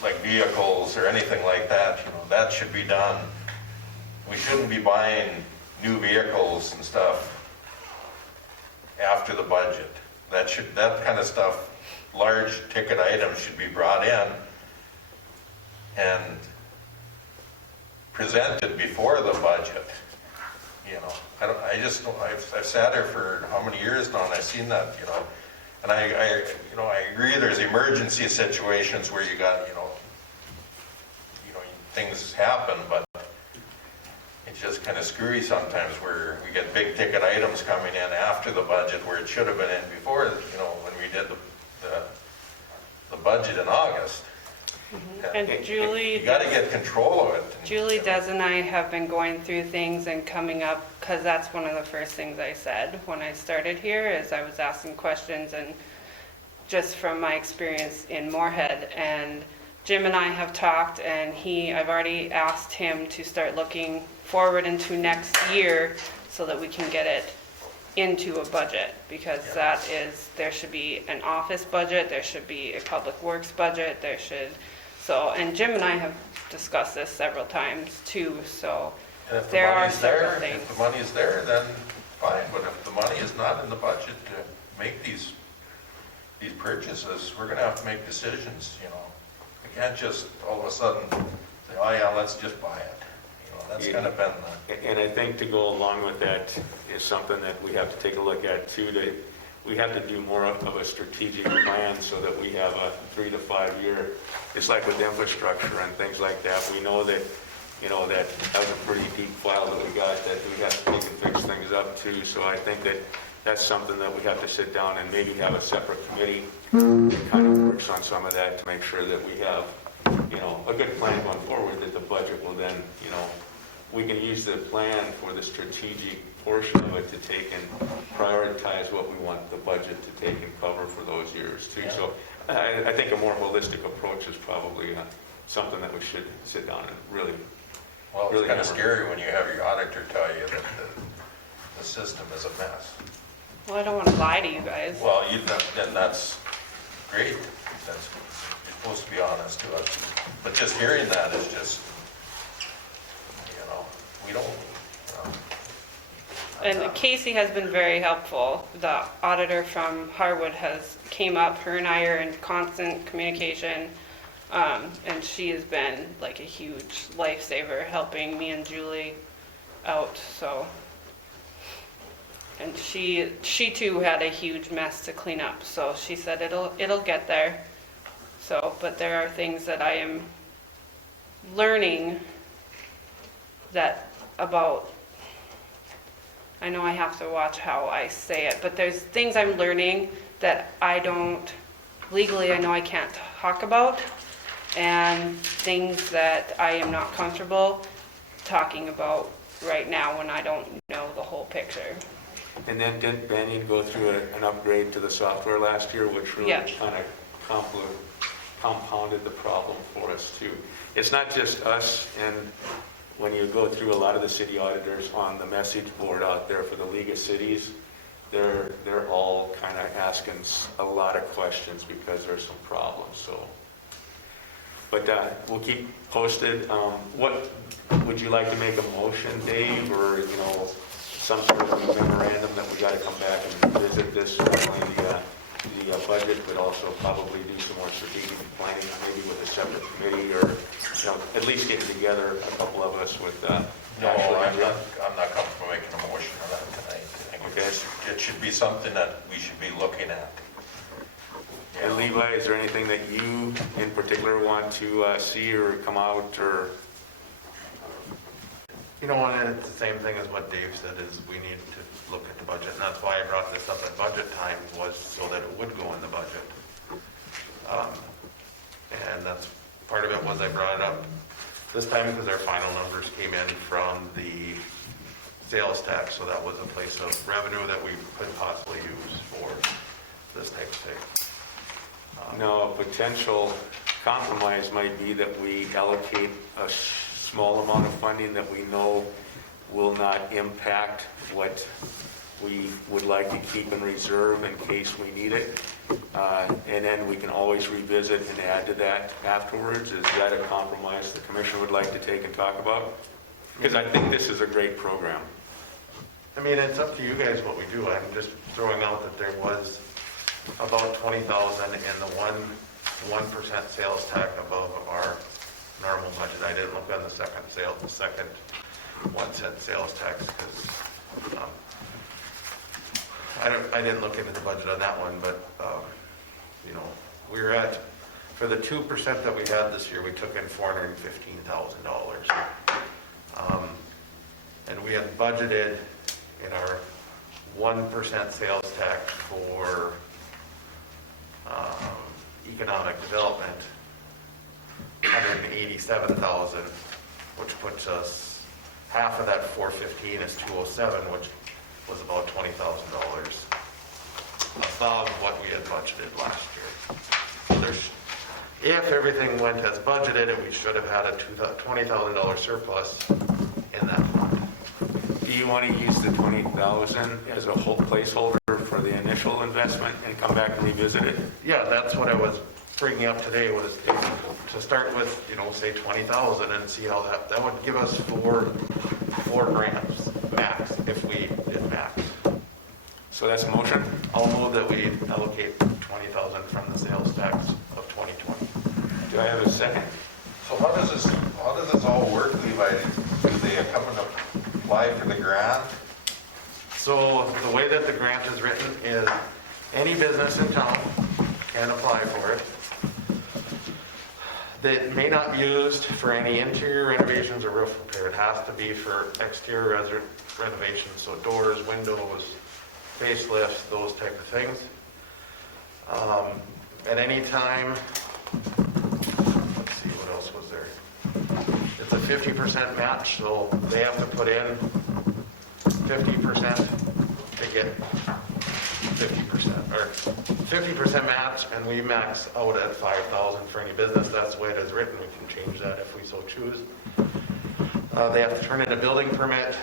like vehicles or anything like that, you know, that should be done. We shouldn't be buying new vehicles and stuff after the budget. That kind of stuff, large ticket items should be brought in and presented before the budget. You know, I've sat here for how many years now, and I've seen that, you know, and I agree there's emergency situations where you got, you know, things happen, but it's just kind of screwy sometimes where we get big ticket items coming in after the budget where it should have been in before, you know, when we did the budget in August. And Julie, You got to get control of it. Julie Des and I have been going through things and coming up, because that's one of the first things I said when I started here, is I was asking questions, and just from my experience in Moorhead, and Jim and I have talked, and I've already asked him to start looking forward into next year so that we can get it into a budget, because there should be an office budget, there should be a public works budget, and Jim and I have discussed this several times too, so And if the there are money's several there, things. if the money is there, then fine, but if the money is not in the budget to make these purchases, we're gonna have to make decisions, you know. We can't just all of a sudden say, oh yeah, let's just buy it. You know, that's kind of been and I think to go along with that is something that we have to take a look at too. We have to do more of a strategic plan so that we have a 3 to 5 year. It's like with infrastructure and things like that. We know that, you know, that was a pretty deep file that we got that we have to take and fix things up too. So I think that that's something that we have to sit down and maybe have a separate committee that kind of works on some of that to make sure that we have, you know, a good plan going forward, that the budget will then, you know, we can use the plan for the strategic portion of it to take and prioritize what we want the budget to take and cover for those years too. Yeah. So I think a more holistic approach is probably something that we should sit down and really. Well, it's really kind of hammer. scary when you have your auditor tell you that the system is a mess. Well, I don't want to lie to you guys. Well, then that's great. You're supposed to be honest to us. But just hearing that is just, you know, we don't, you know. And Casey has been very helpful. The auditor from Harwood came up, her and I are in constant communication, and she has been like a huge lifesaver, helping me and Julie out, so. And she too had a huge mess to clean up, so she said it'll get there. So, but there are things that I am learning about. I know I have to watch how I say it, but there's things I'm learning that legally I know I can't talk about, and things that I am not comfortable talking about right now when I don't know the whole picture. And then didn't Banyan go through an upgrade to the software last year, which really Yeah. kind of compounded the problem for us too. It's not just us, and when you go through a lot of the city auditors on the message board out there for the League of Cities, they're all kind of asking a lot of questions because there's some problems. So, but we'll keep posted. What would you like to make a motion, Dave, or you know, some sort of memorandum that we got to come back and visit this, not only the budget, but also probably do some more strategic planning, maybe with a separate committee, or, at least getting together, a couple of us with, No, Ashley and I'm you. not comfortable making a motion on that tonight. I think Okay. it should be something that we should be looking at. And Levi, is there anything that you in particular want to see or come out, or? And it's the same thing as what Dave said, is we need to look at the budget, and that's why I brought this up at budget time, was so that it would go in the budget. And that's, part of it was I brought it up this time because our final numbers came in from the sales tax, so that was a place of revenue that we could possibly use for this type of thing. No, a potential compromise might be that we allocate a small amount of funding that we know will not impact what we would like to keep in reserve in case we need it. And then we can always revisit and add to that afterwards. Is that a compromise the commission would like to take and talk about? Because I think this is a great program. I mean, it's up to you guys what we do. I'm just throwing out that there was about 20,000 in the 1% sales tax above our normal budget. I didn't look on the second 1 cent sales tax because I didn't look into the budget on that one, but we were at, for the 2% that we had this year, we took in $415,000. And we had budgeted in our 1% sales tax for economic development, 187,000, which puts us, half of that 415 is 207, which was about $20,000 above what we had budgeted last year. If everything went as budgeted, we should have had a $20,000 surplus in that fund. Do you want to use the 20,000 as a whole placeholder for the initial investment and come back and revisit it? Yeah, that's what I was bringing up today, was to start with, say 20,000 and see how that would give us four grants max if we did max. So that's a motion? I'll move that we allocate 20,000 from the sales tax of 2020. Do I have a second? So how does this all work, Levi? Do they come and apply for the grant? So the way that the grant is written is any business in town can apply for it. That may not be used for any interior renovations or roof repair. It has to be for exterior renovations, so doors, windows, facelifts, those type of things. At any time, let's see, what else was there? It's a 50% match, so they have to put in 50% to get 50%, or 50% match, and we max out at 5,000 for any business. That's the way it is written. We can change that if we so choose. They have to turn in a building permit,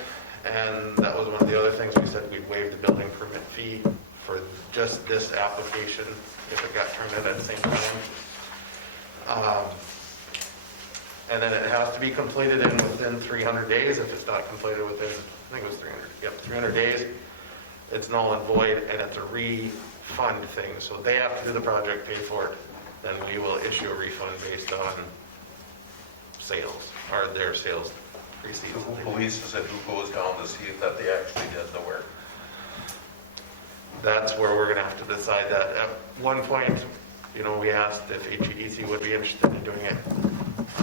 and that was one of the other things we said we'd waive the building permit fee for just this application if it got turned in at the same time. And then it has to be completed within 300 days. If it's not completed within, I think it was 300 days, it's null and void, and it's a refund thing. So they have to do the project, pay for it, then we will issue a refund based on sales, or their sales receipts. Who polices it? Who goes down to see that they actually did the work? That's where we're gonna have to decide that. At one point, we asked if HEDC would be interested in doing it,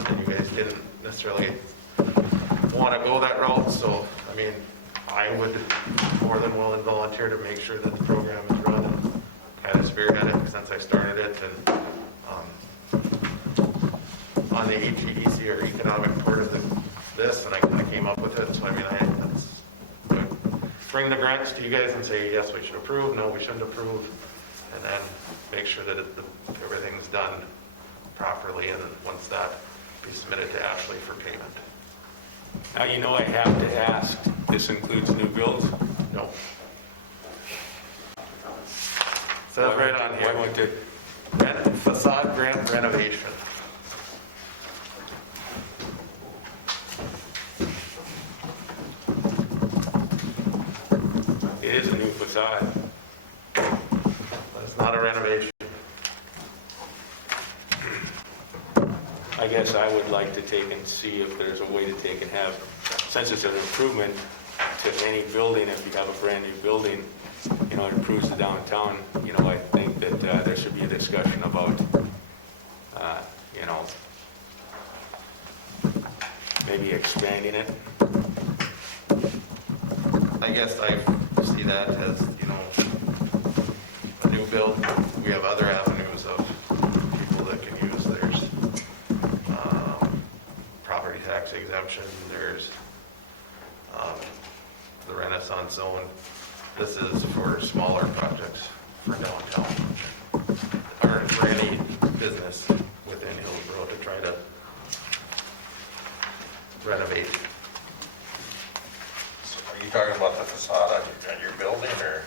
and you guys didn't necessarily want to go that route, so, I would more than willing volunteer to make sure that the program is run and kind of spearhead it since I started it, and on the HEDC or economic part of this, and I came up with it, so bring the grants to you guys and say, yes, we should approve, no, we shouldn't approve, and then make sure that everything's done properly, and then once that be submitted to Ashley for payment. Now, I have to ask, this includes new builds? No. Says right on Why here, won't it? facade grant renovation. It is a new facade. Let's It's not a renovation. I guess I would like to take and see if there's a way to take and have, since it's an improvement to any building, if you have a brand new building, you know, it improves the downtown, you know, I think that there should be a discussion about, you know, maybe expanding it. I guess I see that as, you know, a new build. We have other avenues of people that can use. There's property tax exemption, there's the Renaissance Zone. This is for smaller projects for downtown, or for any business within Hillsborough to try to renovate. So are you talking about the facade on your building or?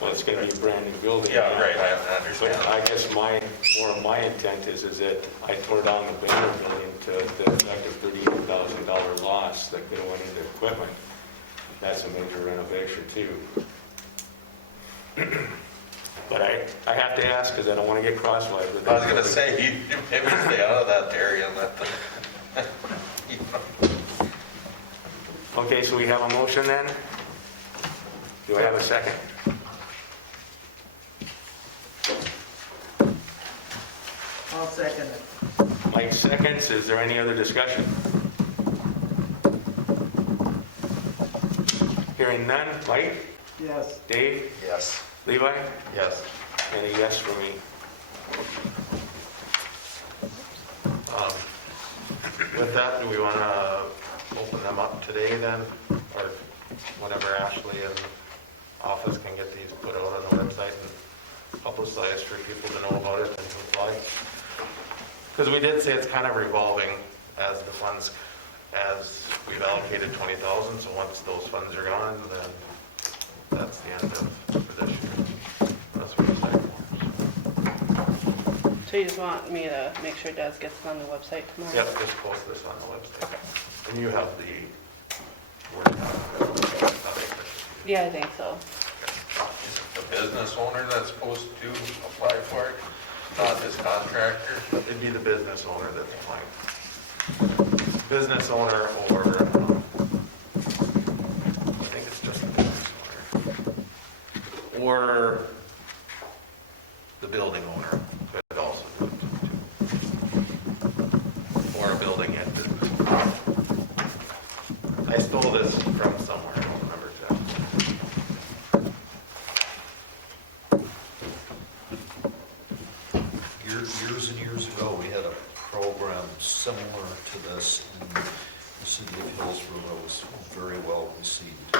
Well, it's gonna be a brand new building. Yeah, right, I But understand. I guess more of my intent is that I tore down the Baylor building to the effect of $38,000 loss that could have went into equipment. That's a major renovation too. But I have to ask because I don't want to get crosswise with it. I was gonna say, you maybe stay out of that area and let the, you know. Okay, so we have a motion then? Do I have a second? I'll second it. Mike seconds. Is there any other discussion? Hearing none. Mike? Yes. Dave? Yes. Levi? Yes. And a yes for me. With that, do we want to open them up today then? Or whenever Ashley and office can get these put out on the website and publicized for people to know about it and to apply? Because we did say it's kind of revolving as the funds, as we've allocated 20,000, so once those funds are gone, then that's the end of for this year. That's what it's like. So you just want me to make sure Des gets it on the website tomorrow? Yep, just post this on the website. And you have the word doc. Yeah, I think so. Is it the business owner that's supposed to apply for it, not this contractor? It'd be the business owner that's applying. Business owner or, I think it's just the business owner. Or the building owner could also do it too. Or a building and business owner. I stole this from somewhere, I don't remember exactly. Years and years ago, we had a program similar to this in the city of Hillsborough that was very well received.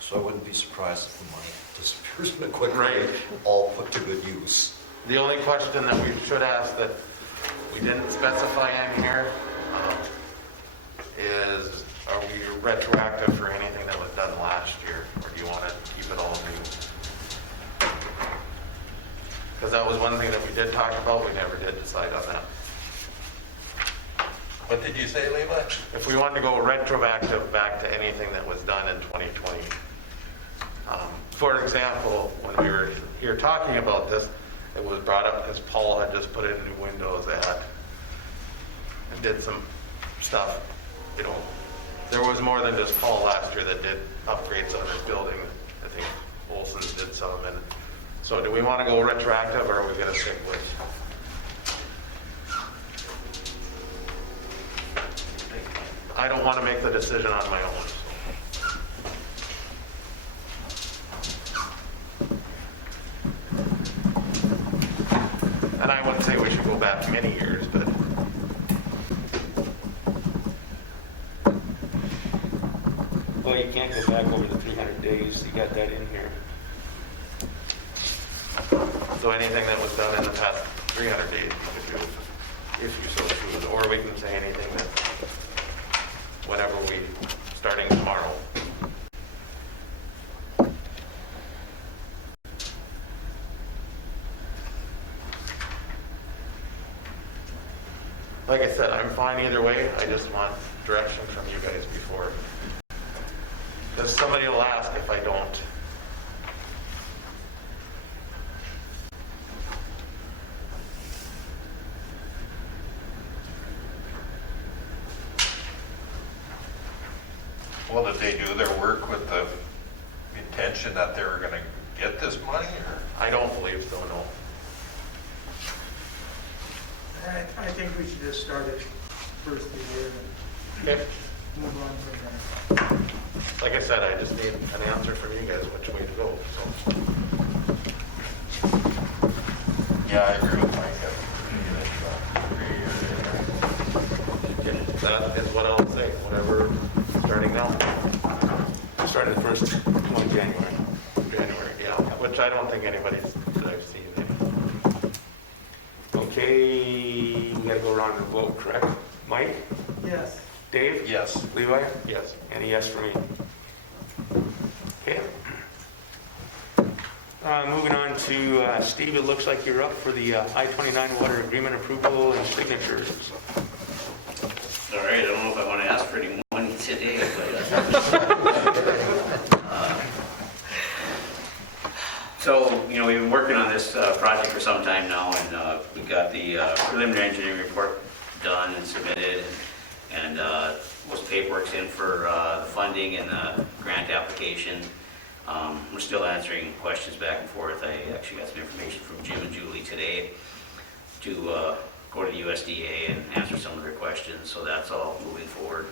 So I wouldn't be surprised if the money disappears in a quick way, all put to good use. The only question that we should ask that we didn't specify in here is, are we retroactive for anything that was done last year? Or do you want to keep it all new? Because that was one thing that we did talk about, we never did decide on that. What did you say, Levi? If we wanted to go retroactive back to anything that was done in 2020. For example, when we were here talking about this, it was brought up because Paul had just put in new windows that and did some stuff, you know. There was more than just Paul last year that did upgrades on his building. I think Olson's did some. And so do we want to go retroactive or are we going to stick with? I don't want to make the decision on my own. And I wouldn't say we should go back many years, but Well, you can't go back over the 300 days. You got that in here. so anything that was done in the past 300 days, you could do if you so choose. Or we can say anything that whenever we, starting tomorrow. Like I said, I'm fine either way. I just want direction from you guys before. Because somebody will ask if I don't. Well, did they do their work with the intention that they were gonna get this money, or? I don't believe so, no. I think we should just start it first of the year Okay. and move on from there. Like I said, I just need an answer from you guys which way to go, so. Yeah, I agree with Mike. That is what I'll say, whatever, starting now. Started the first one in January. January, yeah, which I don't think anybody's that I've seen. Okay, we gotta go around and vote, correct? Mike? Yes. Dave? Yes. Levi? Yes. And a yes for me. Okay. Moving on to Steve, it looks like you're up for the I-29 water agreement approval and signatures. All right, I don't know if I want to ask for any money today, but so, you know, we've been working on this project for some time now, and we got the preliminary engineering report done and submitted, and most paperwork's in for the funding and the grant application. We're still answering questions back and forth. I actually got some information from Jim and Julie today to go to the USDA and answer some of their questions, so that's all moving forward.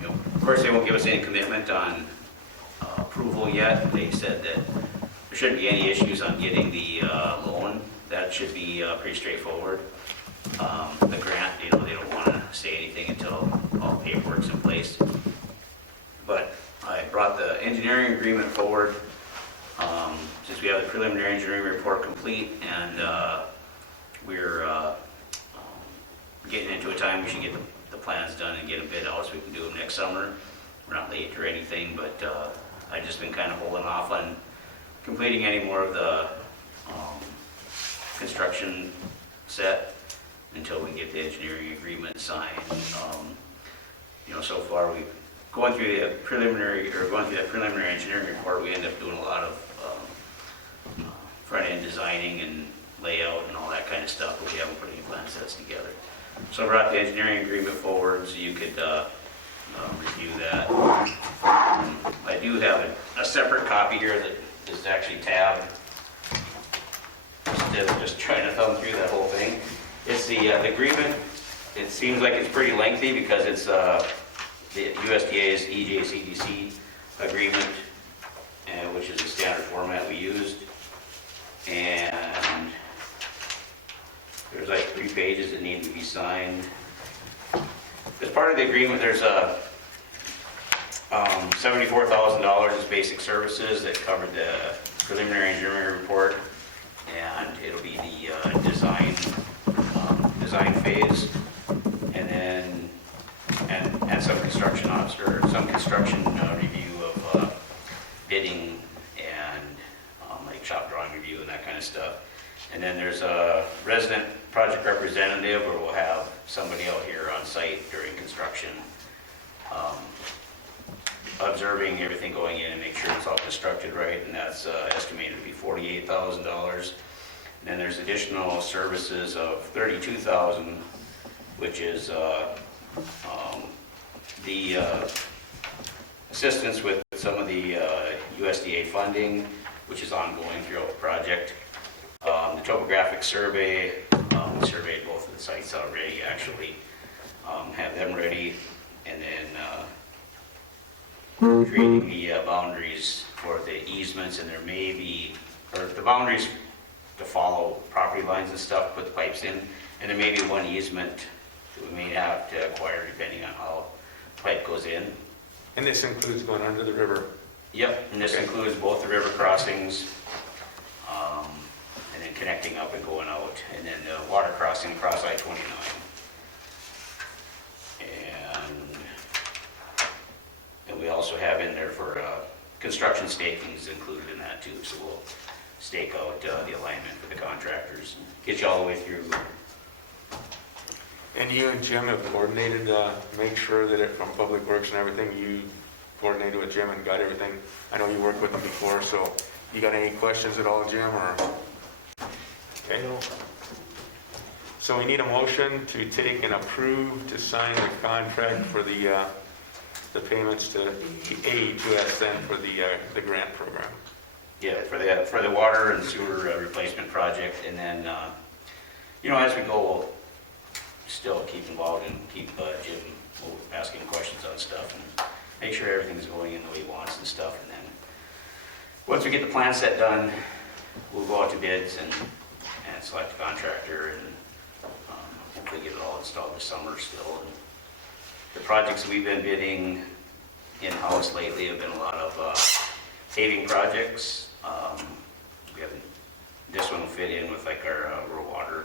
You know, of course, they won't give us any commitment on approval yet. They said that there shouldn't be any issues on getting the loan. That should be pretty straightforward. The grant, you know, they don't want to say anything until all the paperwork's in place. But I brought the engineering agreement forward, since we have the preliminary engineering report complete, and we're getting into a time we should get the plans done and get them bid out so we can do them next summer. We're not late or anything, but I've just been kind of holding off on completing any more of the construction set until we get the engineering agreement signed. You know, so far we've going through that preliminary engineering report. We end up doing a lot of front-end designing and layout and all that kind of stuff, but we haven't put any plan sets together. So I brought the engineering agreement forward so you could review that. I do have a separate copy here that is actually tabbed instead of just trying to thumb through that whole thing. It's the agreement. It seems like it's pretty lengthy because it's the USDA's EJCDC agreement, which is the standard format we used. And there's like 3 pages that need to be signed. As part of the agreement, there's a $74,000 as basic services that covered the preliminary engineering report, and it'll be the design phase, and then and some construction review of bidding and like shop drawing review and that kind of stuff. And then there's a resident project representative, where we'll have somebody out here on site during construction, observing everything going in and make sure it's all constructed right, and that's estimated to be $48,000. And then there's additional services of $32,000, which is the assistance with some of the USDA funding, which is ongoing throughout the project. The topographic survey, we surveyed both of the sites already, actually, have them ready, and then creating the boundaries for the easements, and there may be, or the boundaries to follow property lines and stuff, put the pipes in, and there may be one easement that we may have to acquire depending on how the pipe goes in. And this includes going under the river. Yep, and this includes both the river crossings, and then connecting up and going out, and then the water crossing across I-29. And we also have in there for construction staking is included in that too, so we'll stake out the alignment for the contractors, get you all the way through. And you and Jim have coordinated, make sure that from Public Works and everything, coordinated with Jim and got everything. I know you worked with him before, so you got any questions at all, Jim, or? Okay. So we need a motion to take and approve to sign the contract for the payments to AE2S then for the grant program. Yeah, for the water and sewer replacement project, and then, as we go, we'll still keep involved and keep Jim asking questions on stuff and make sure everything's going in the way he wants and stuff, and then, once we get the plan set done, we'll go out to bids and select a contractor and hopefully get it all installed this summer still. And the projects we've been bidding in-house lately have been a lot of paving projects. We haven't, this one will fit in with like our rural water.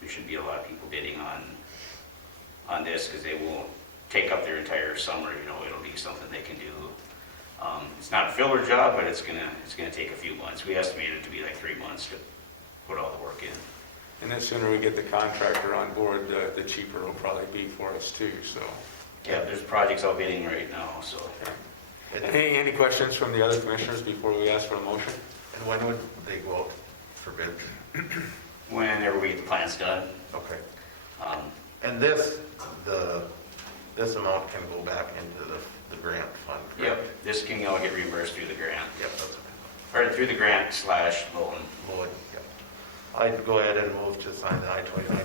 There should be a lot of people bidding on this because they won't take up their entire summer. It'll be something they can do. It's not a filler job, but it's gonna take a few months. We estimated it to be like 3 months to put all the work in. And the sooner we get the contractor on board, the cheaper it'll probably be for us too, so. Yeah, there's projects out bidding right now, so. Any questions from the other commissioners before we ask for a motion? And when would they go out for bid? Whenever we get the plans done. Okay. Um, And this amount can go back into the grant fund, correct? Yep, this can all get reimbursed through the grant. Yep, that's Or through the grant / loan. Lloyd, yep. I'd go ahead and move to sign the I-29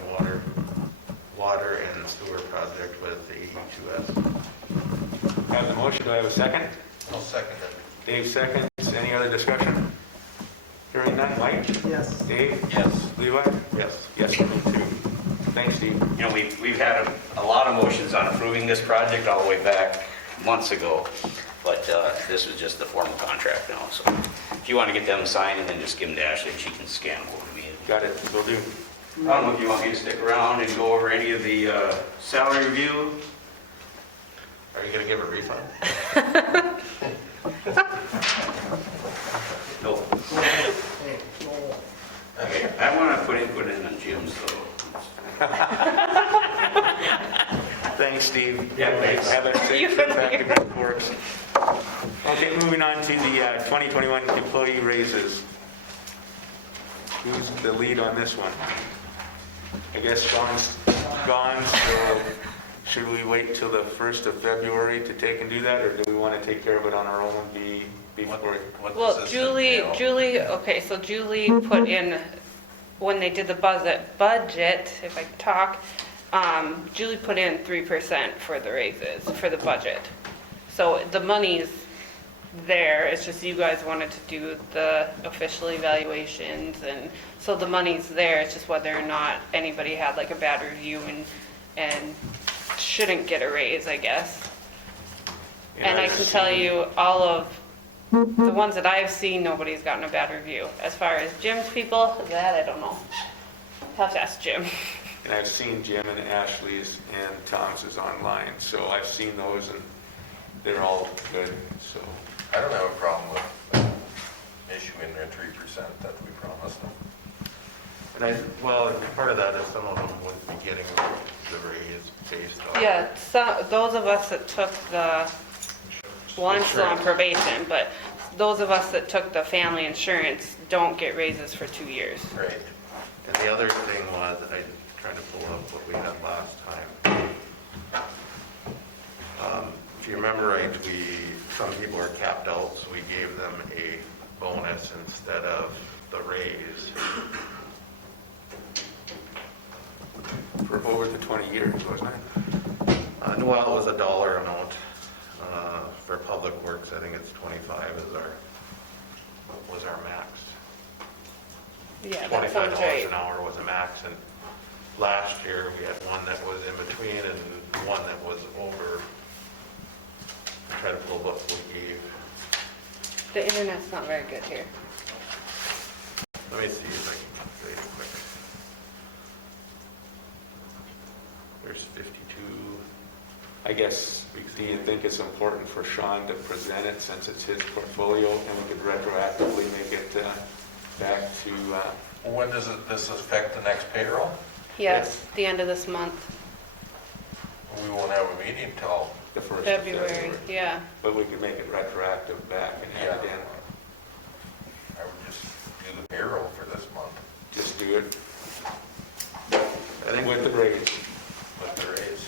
water and sewer project with the AE2S. Have the motion, do I have a second? I'll second it. Dave seconds, any other discussion? Hearing none, Mike? Yes. Dave? Yes. Levi? Yes. Yes, for me too. Thanks, Steve. We've had a lot of motions on approving this project all the way back months ago, but this was just the formal contract now, so if you want to get them signed and then just give them to Ashley, she can scan them over to me. Got it, will do. I don't know if you want me to stick around and go over any of the salary review. Are you gonna give a refund? No. Okay, I want to put input in on Jim, so. Thanks, Steve. Yeah, thanks. Have a safe trip back to Good Works. Okay, moving on to the 2021 employee raises. Who's the lead on this one? I guess Sean's gone, so should we wait till the 1st of February to take and do that, or do we want to take care of it on our own before? What does Well, this Julie, entail? Julie put in, when they did the budget, if I could talk, Julie put in 3% for the raises, for the budget. So the money's there, it's just you guys wanted to do the official evaluations, and so the money's there, it's just whether or not anybody had like a bad review and shouldn't get a raise, I guess. And I can tell you, all of the ones that I've seen, nobody's gotten a bad review. As far as Jim's people, that I don't know. Have to ask Jim. And I've seen Jim and Ashley's and Tom's is online, so I've seen those and they're all good, so. I don't have a problem with issuing their 3% that we promised them. And part of that is some of them wouldn't be getting the raise based on. Yeah, those of us that took the, well, I'm still on probation, but those of us that took the family insurance don't get raises for 2 years. Right. And the other thing was, that I tried to pull up what we had last time. If you remember right, some people are capped out, so we gave them a bonus instead of the raise. For over the 20 years, wasn't it? Well, it was a dollar amount. For public works, I think it's 25 was our max. Yeah, that sounds $25 right. an hour was a max, and last year we had one that was in between and one that was over. Try to pull up what we gave. The internet's not very good here. Let me see if I can say it quick. There's 52. I guess, do you think it's important for Sean to present it since it's his portfolio and we could retroactively make it back to, When does this affect the next payroll? Yes, the end of this month. We won't have a meeting till the 1st of February, yeah. But we could make it retroactive back and add it in. I would just do the payroll for this month Just do it. I think with the raise, with the raise.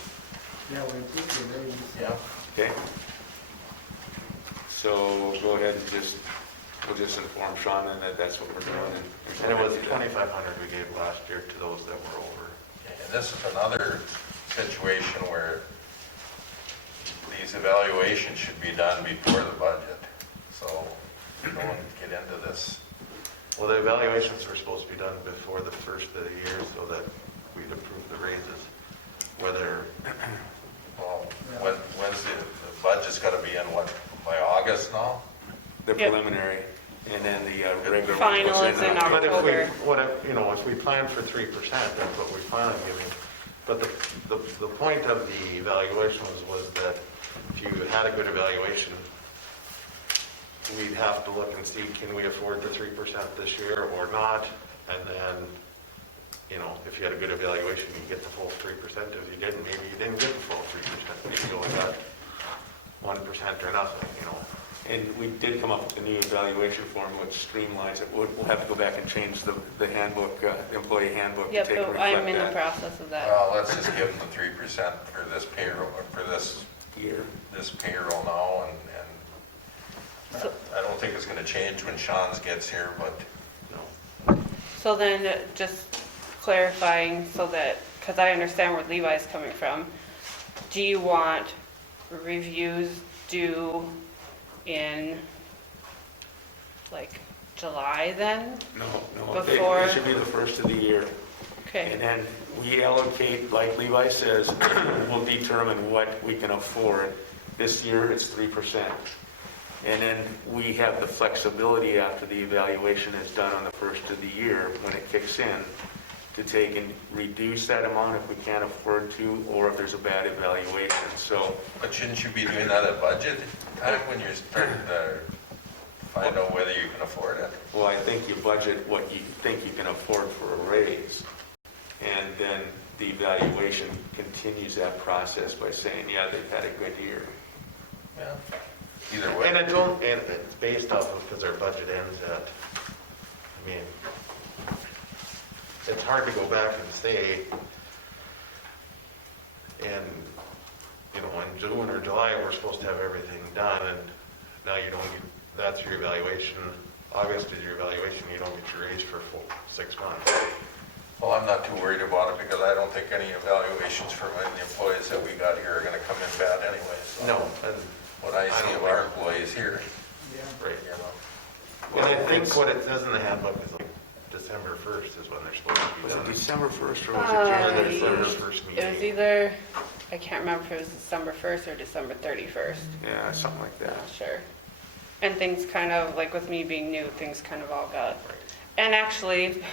Yeah, we did the raise. Yeah. okay? So go ahead and we'll just inform Sean and that's what we're doing. And it was 2,500 we gave last year to those that were over. And this is another situation where these evaluations should be done before the budget. So you don't want to get into this. Well, the evaluations were supposed to be done before the first of the year so that we'd approve the raises. Whether, Well, when's the budget's got to be in, what, by August now? The Yep. preliminary, and then the regular. Final one goes is in but if we, October. if we plan for 3%, that's what we plan on giving. But the point of the evaluation was that if you had a good evaluation, we'd have to look and see, can we afford the 3% this year or not? And then, if you had a good evaluation, you get the full 3%. If you didn't, maybe you didn't get the full 3%. Maybe you only got 1% or nothing, And we did come up with a new evaluation form which streamlines it. We'll have to go back and change the handbook, the employee handbook to Yep, take and so reflect I'm in the that process of that. Well, let's just give them the 3% for this payroll, or for this year. payroll now, and So- I don't think it's going to change when Sean's gets here, but So then, just clarifying so that, because I understand where Levi's coming from, do you want reviews due in, like, July then? No, Before- it should be the first of the year. Okay, And then we allocate, like Levi says, we'll determine what we can afford. This year, it's 3%. And then we have the flexibility after the evaluation is done on the first of the year, when it kicks in, to take and reduce that amount if we can't afford to, or if there's a bad evaluation. So, but shouldn't you be doing that at budget time when you're starting to find out whether you can afford it? well, I think you budget what you think you can afford for a raise. And then the evaluation continues that process by saying, yeah, they've had a good year. Yeah. Either way. And it's based off of, because our budget ends at, it's hard to go back and say, in June or July, we're supposed to have everything done, and now you don't get, that's your evaluation. August is your evaluation, you don't get your raise for a full 6 months. Well, I'm not too worried about it because I don't think any evaluations for any employees that we got here are going to come in bad anyway. So No, and what I see of our employees here, Yeah. right. you know. And I think what it says in the handbook is like December 1st is when they're supposed to be Was it done. December 1st or was it Uh, January December 1st? 1st it was meeting. either, I can't remember if it was December 1st or December 31st, Yeah, something like that. not sure. And things kind of, like with me being new, things kind of all got, and actually,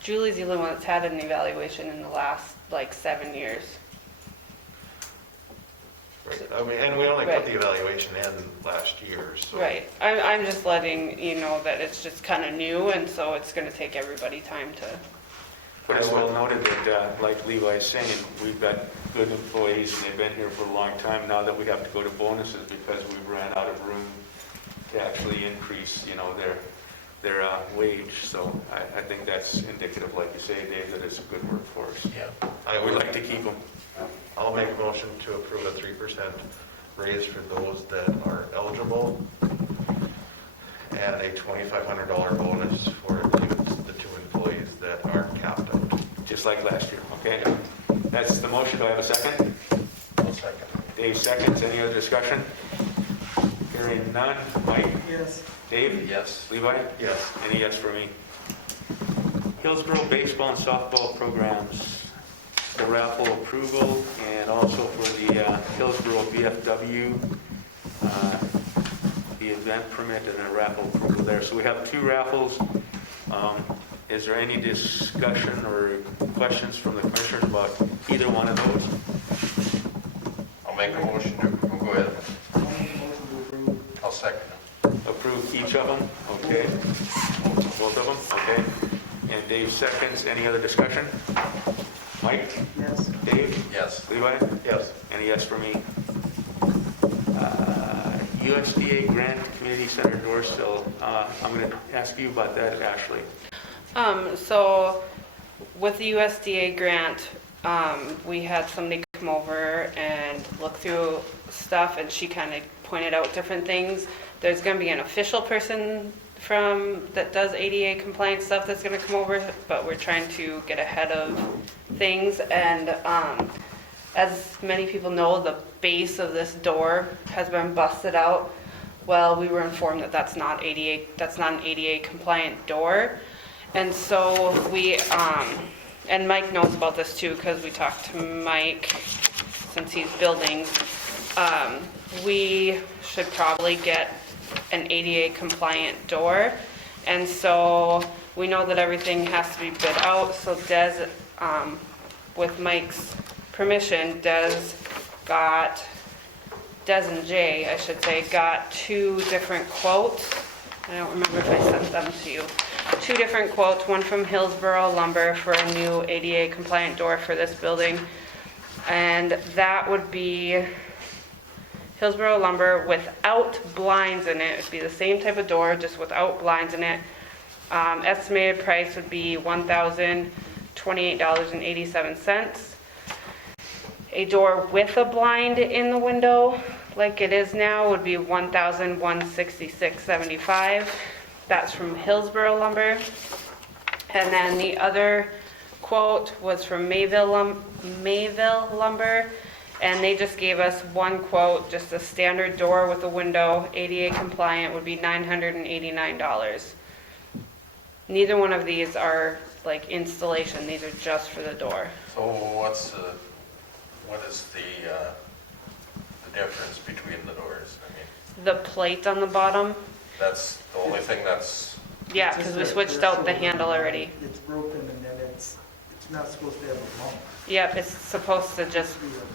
Julie's the only one that's had an evaluation in the last, like, 7 years. Right. And we only put Right. the evaluation in last year, so. Right, I'm just letting you know that it's just kind of new, and so it's gonna take everybody time to, But it's well noted that, like Levi's saying, we've got good employees and they've been here for a long time. Now that we have to go to bonuses because we ran out of room to actually increase, their wage. So I think that's indicative, like you say, Dave, that it's a good workforce. Yeah. We'd like to keep them. I'll make a motion to approve a 3% raise for those that are eligible and a $2,500 bonus for the 2 employees that aren't capped out. Just like last year, okay? That's the motion. Do I have a second? I'll second. Dave seconds. Any other discussion? Hearing none. Mike? Yes. Dave? Yes. Levi? Yes. Any yes for me? Hillsborough baseball and softball programs, the raffle approval, and also for the Hillsborough VFW, the event permit and a raffle approval there. So we have 2 raffles. Is there any discussion or questions from the commissioners about either one of those? I'll make a motion to, go ahead. I'll make a motion to approve. I'll second. Approve each of them? Okay. Both of them? Okay. And Dave seconds. Any other discussion? Mike? Yes. Dave? Yes. Levi? Yes. Any yes for me? USDA grant community center door sill. I'm going to ask you about that, Ashley. So with the USDA grant, we had somebody come over and look through stuff, and she kind of pointed out different things. There's going to be an official person that does ADA compliance stuff that's going to come over, but we're trying to get ahead of things. And as many people know, the base of this door has been busted out. Well, we were informed that that's not an ADA compliant door. And so we, and Mike knows about this too, because we talked to Mike since he's building. We should probably get an ADA compliant door. And so we know that everything has to be bid out. So Des, with Mike's permission, Des and Jay, I should say, got 2 different quotes. I don't remember if I sent them to you. 2 different quotes, one from Hillsborough Lumber for a new ADA compliant door for this building. And that would be Hillsborough Lumber without blinds in it. It would be the same type of door, just without blinds in it. Estimated price would be $1,028.87. A door with a blind in the window, like it is now, would be $1,166.75. That's from Hillsborough Lumber. And then the other quote was from Mayville Lumber, and they just gave us one quote, just a standard door with a window, ADA compliant, would be $989. Neither one of these are like installation, these are just for the door. So what is the difference between the doors? I mean, The plate on the bottom, that's the only thing that's, yeah, because we switched out the handle already. It's broken and then it's not supposed to have a bump. Yep, it's supposed to just, Be around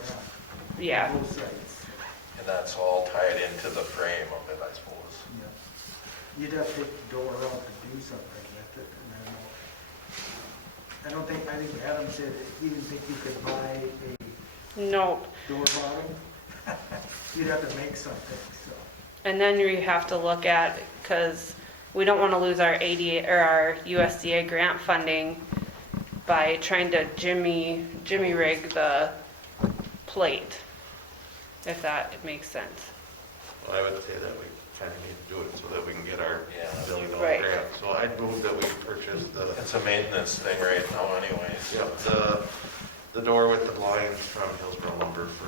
yeah. both sides. and that's all tied into the frame of it, I suppose. Yeah. You'd have to take the door out to do something with it, and I think Adam said he didn't think you could buy a Nope. door bottom. You'd have to make something, so. And then we have to look at, because we don't want to lose our ADA or our USDA grant funding by trying to jimmy rig the plate, if that makes sense. Well, I would say that we kind of need to do it so that we can get our Yeah. $1 million Right. grant. So I'd move that we purchase It's a maintenance thing right now anyways. the door with the blinds from Hillsborough Lumber for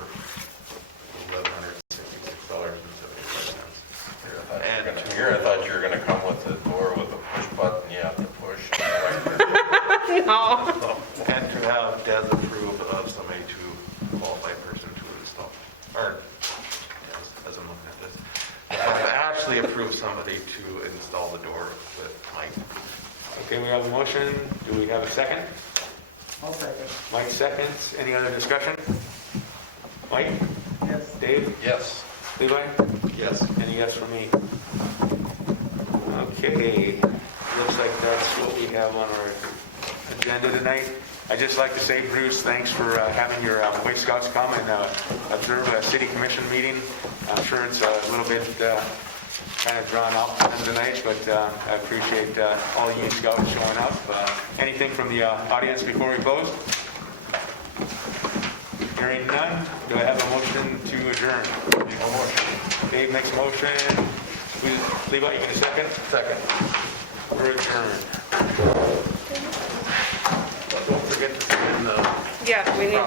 $1,166.75. Here, I thought you were gonna come with the door with a push button you have to push. No. And to have Des approve of somebody to qualified person to install, or, as I'm looking at this, actually approve somebody to install the door with Mike. Okay, we have a motion. Do we have a second? I'll second. Mike seconds. Any other discussion? Mike? Yes. Dave? Yes. Levi? Yes. And a yes for me. Okay, looks like that's what we have on our agenda tonight. I'd just like to say, Bruce, thanks for having your Boy Scouts come and observe a city commission meeting. I'm sure it's a little bit kind of drawn out for them tonight, but I appreciate all you scouts showing up. Anything from the audience before we close? Hearing none, do I have a motion to adjourn? No motion. Dave makes a motion. Levi, you get a second? Second. We're adjourned. Don't forget to sign the Yeah, we need,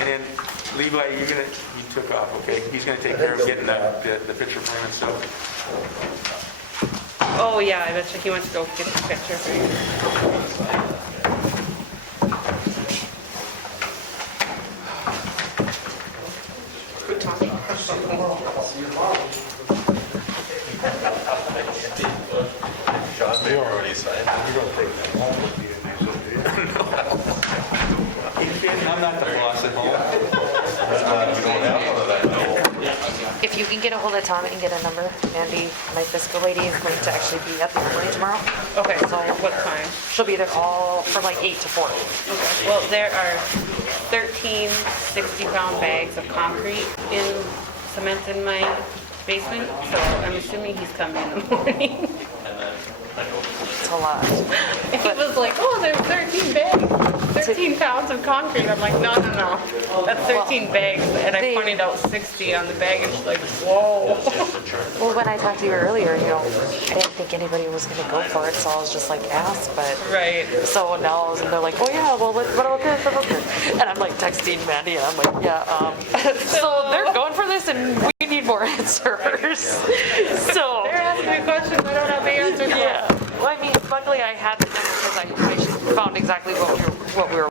And then Levi, you took off, okay? He's gonna take care of getting the picture frame and stuff. oh yeah, I bet you he wants to go get the picture for you. good talking. John maybe already signed it. I'm not the boss at home. We don't have one of that, no. If you can get a hold of Tom and get a number. Mandy, my fiscal lady, is going to actually be at the armory tomorrow. Okay, so what time? She'll be there all from like 8 to 4. Okay, well, there are 13 60-pound bags of concrete in cement in my basement, so I'm assuming he's coming in the morning. It's a lot. He was like, oh, there's 13 bags, 13 pounds of concrete. I'm like, no, that's 13 bags. And I pointed out 60 on the bag, and she's like, whoa. Well, when I talked to you earlier, you know, I didn't think anybody was going to go for it, so I was just like, ask, but... Right. So now they're like, oh yeah, well, what about this, what about this? And I'm like texting Mandy, and I'm like, yeah, so they're going for this, and we need more answers. So... They're asking me questions I don't have the answers for. Yeah. Well, I mean, luckily I had the number because I found exactly what we were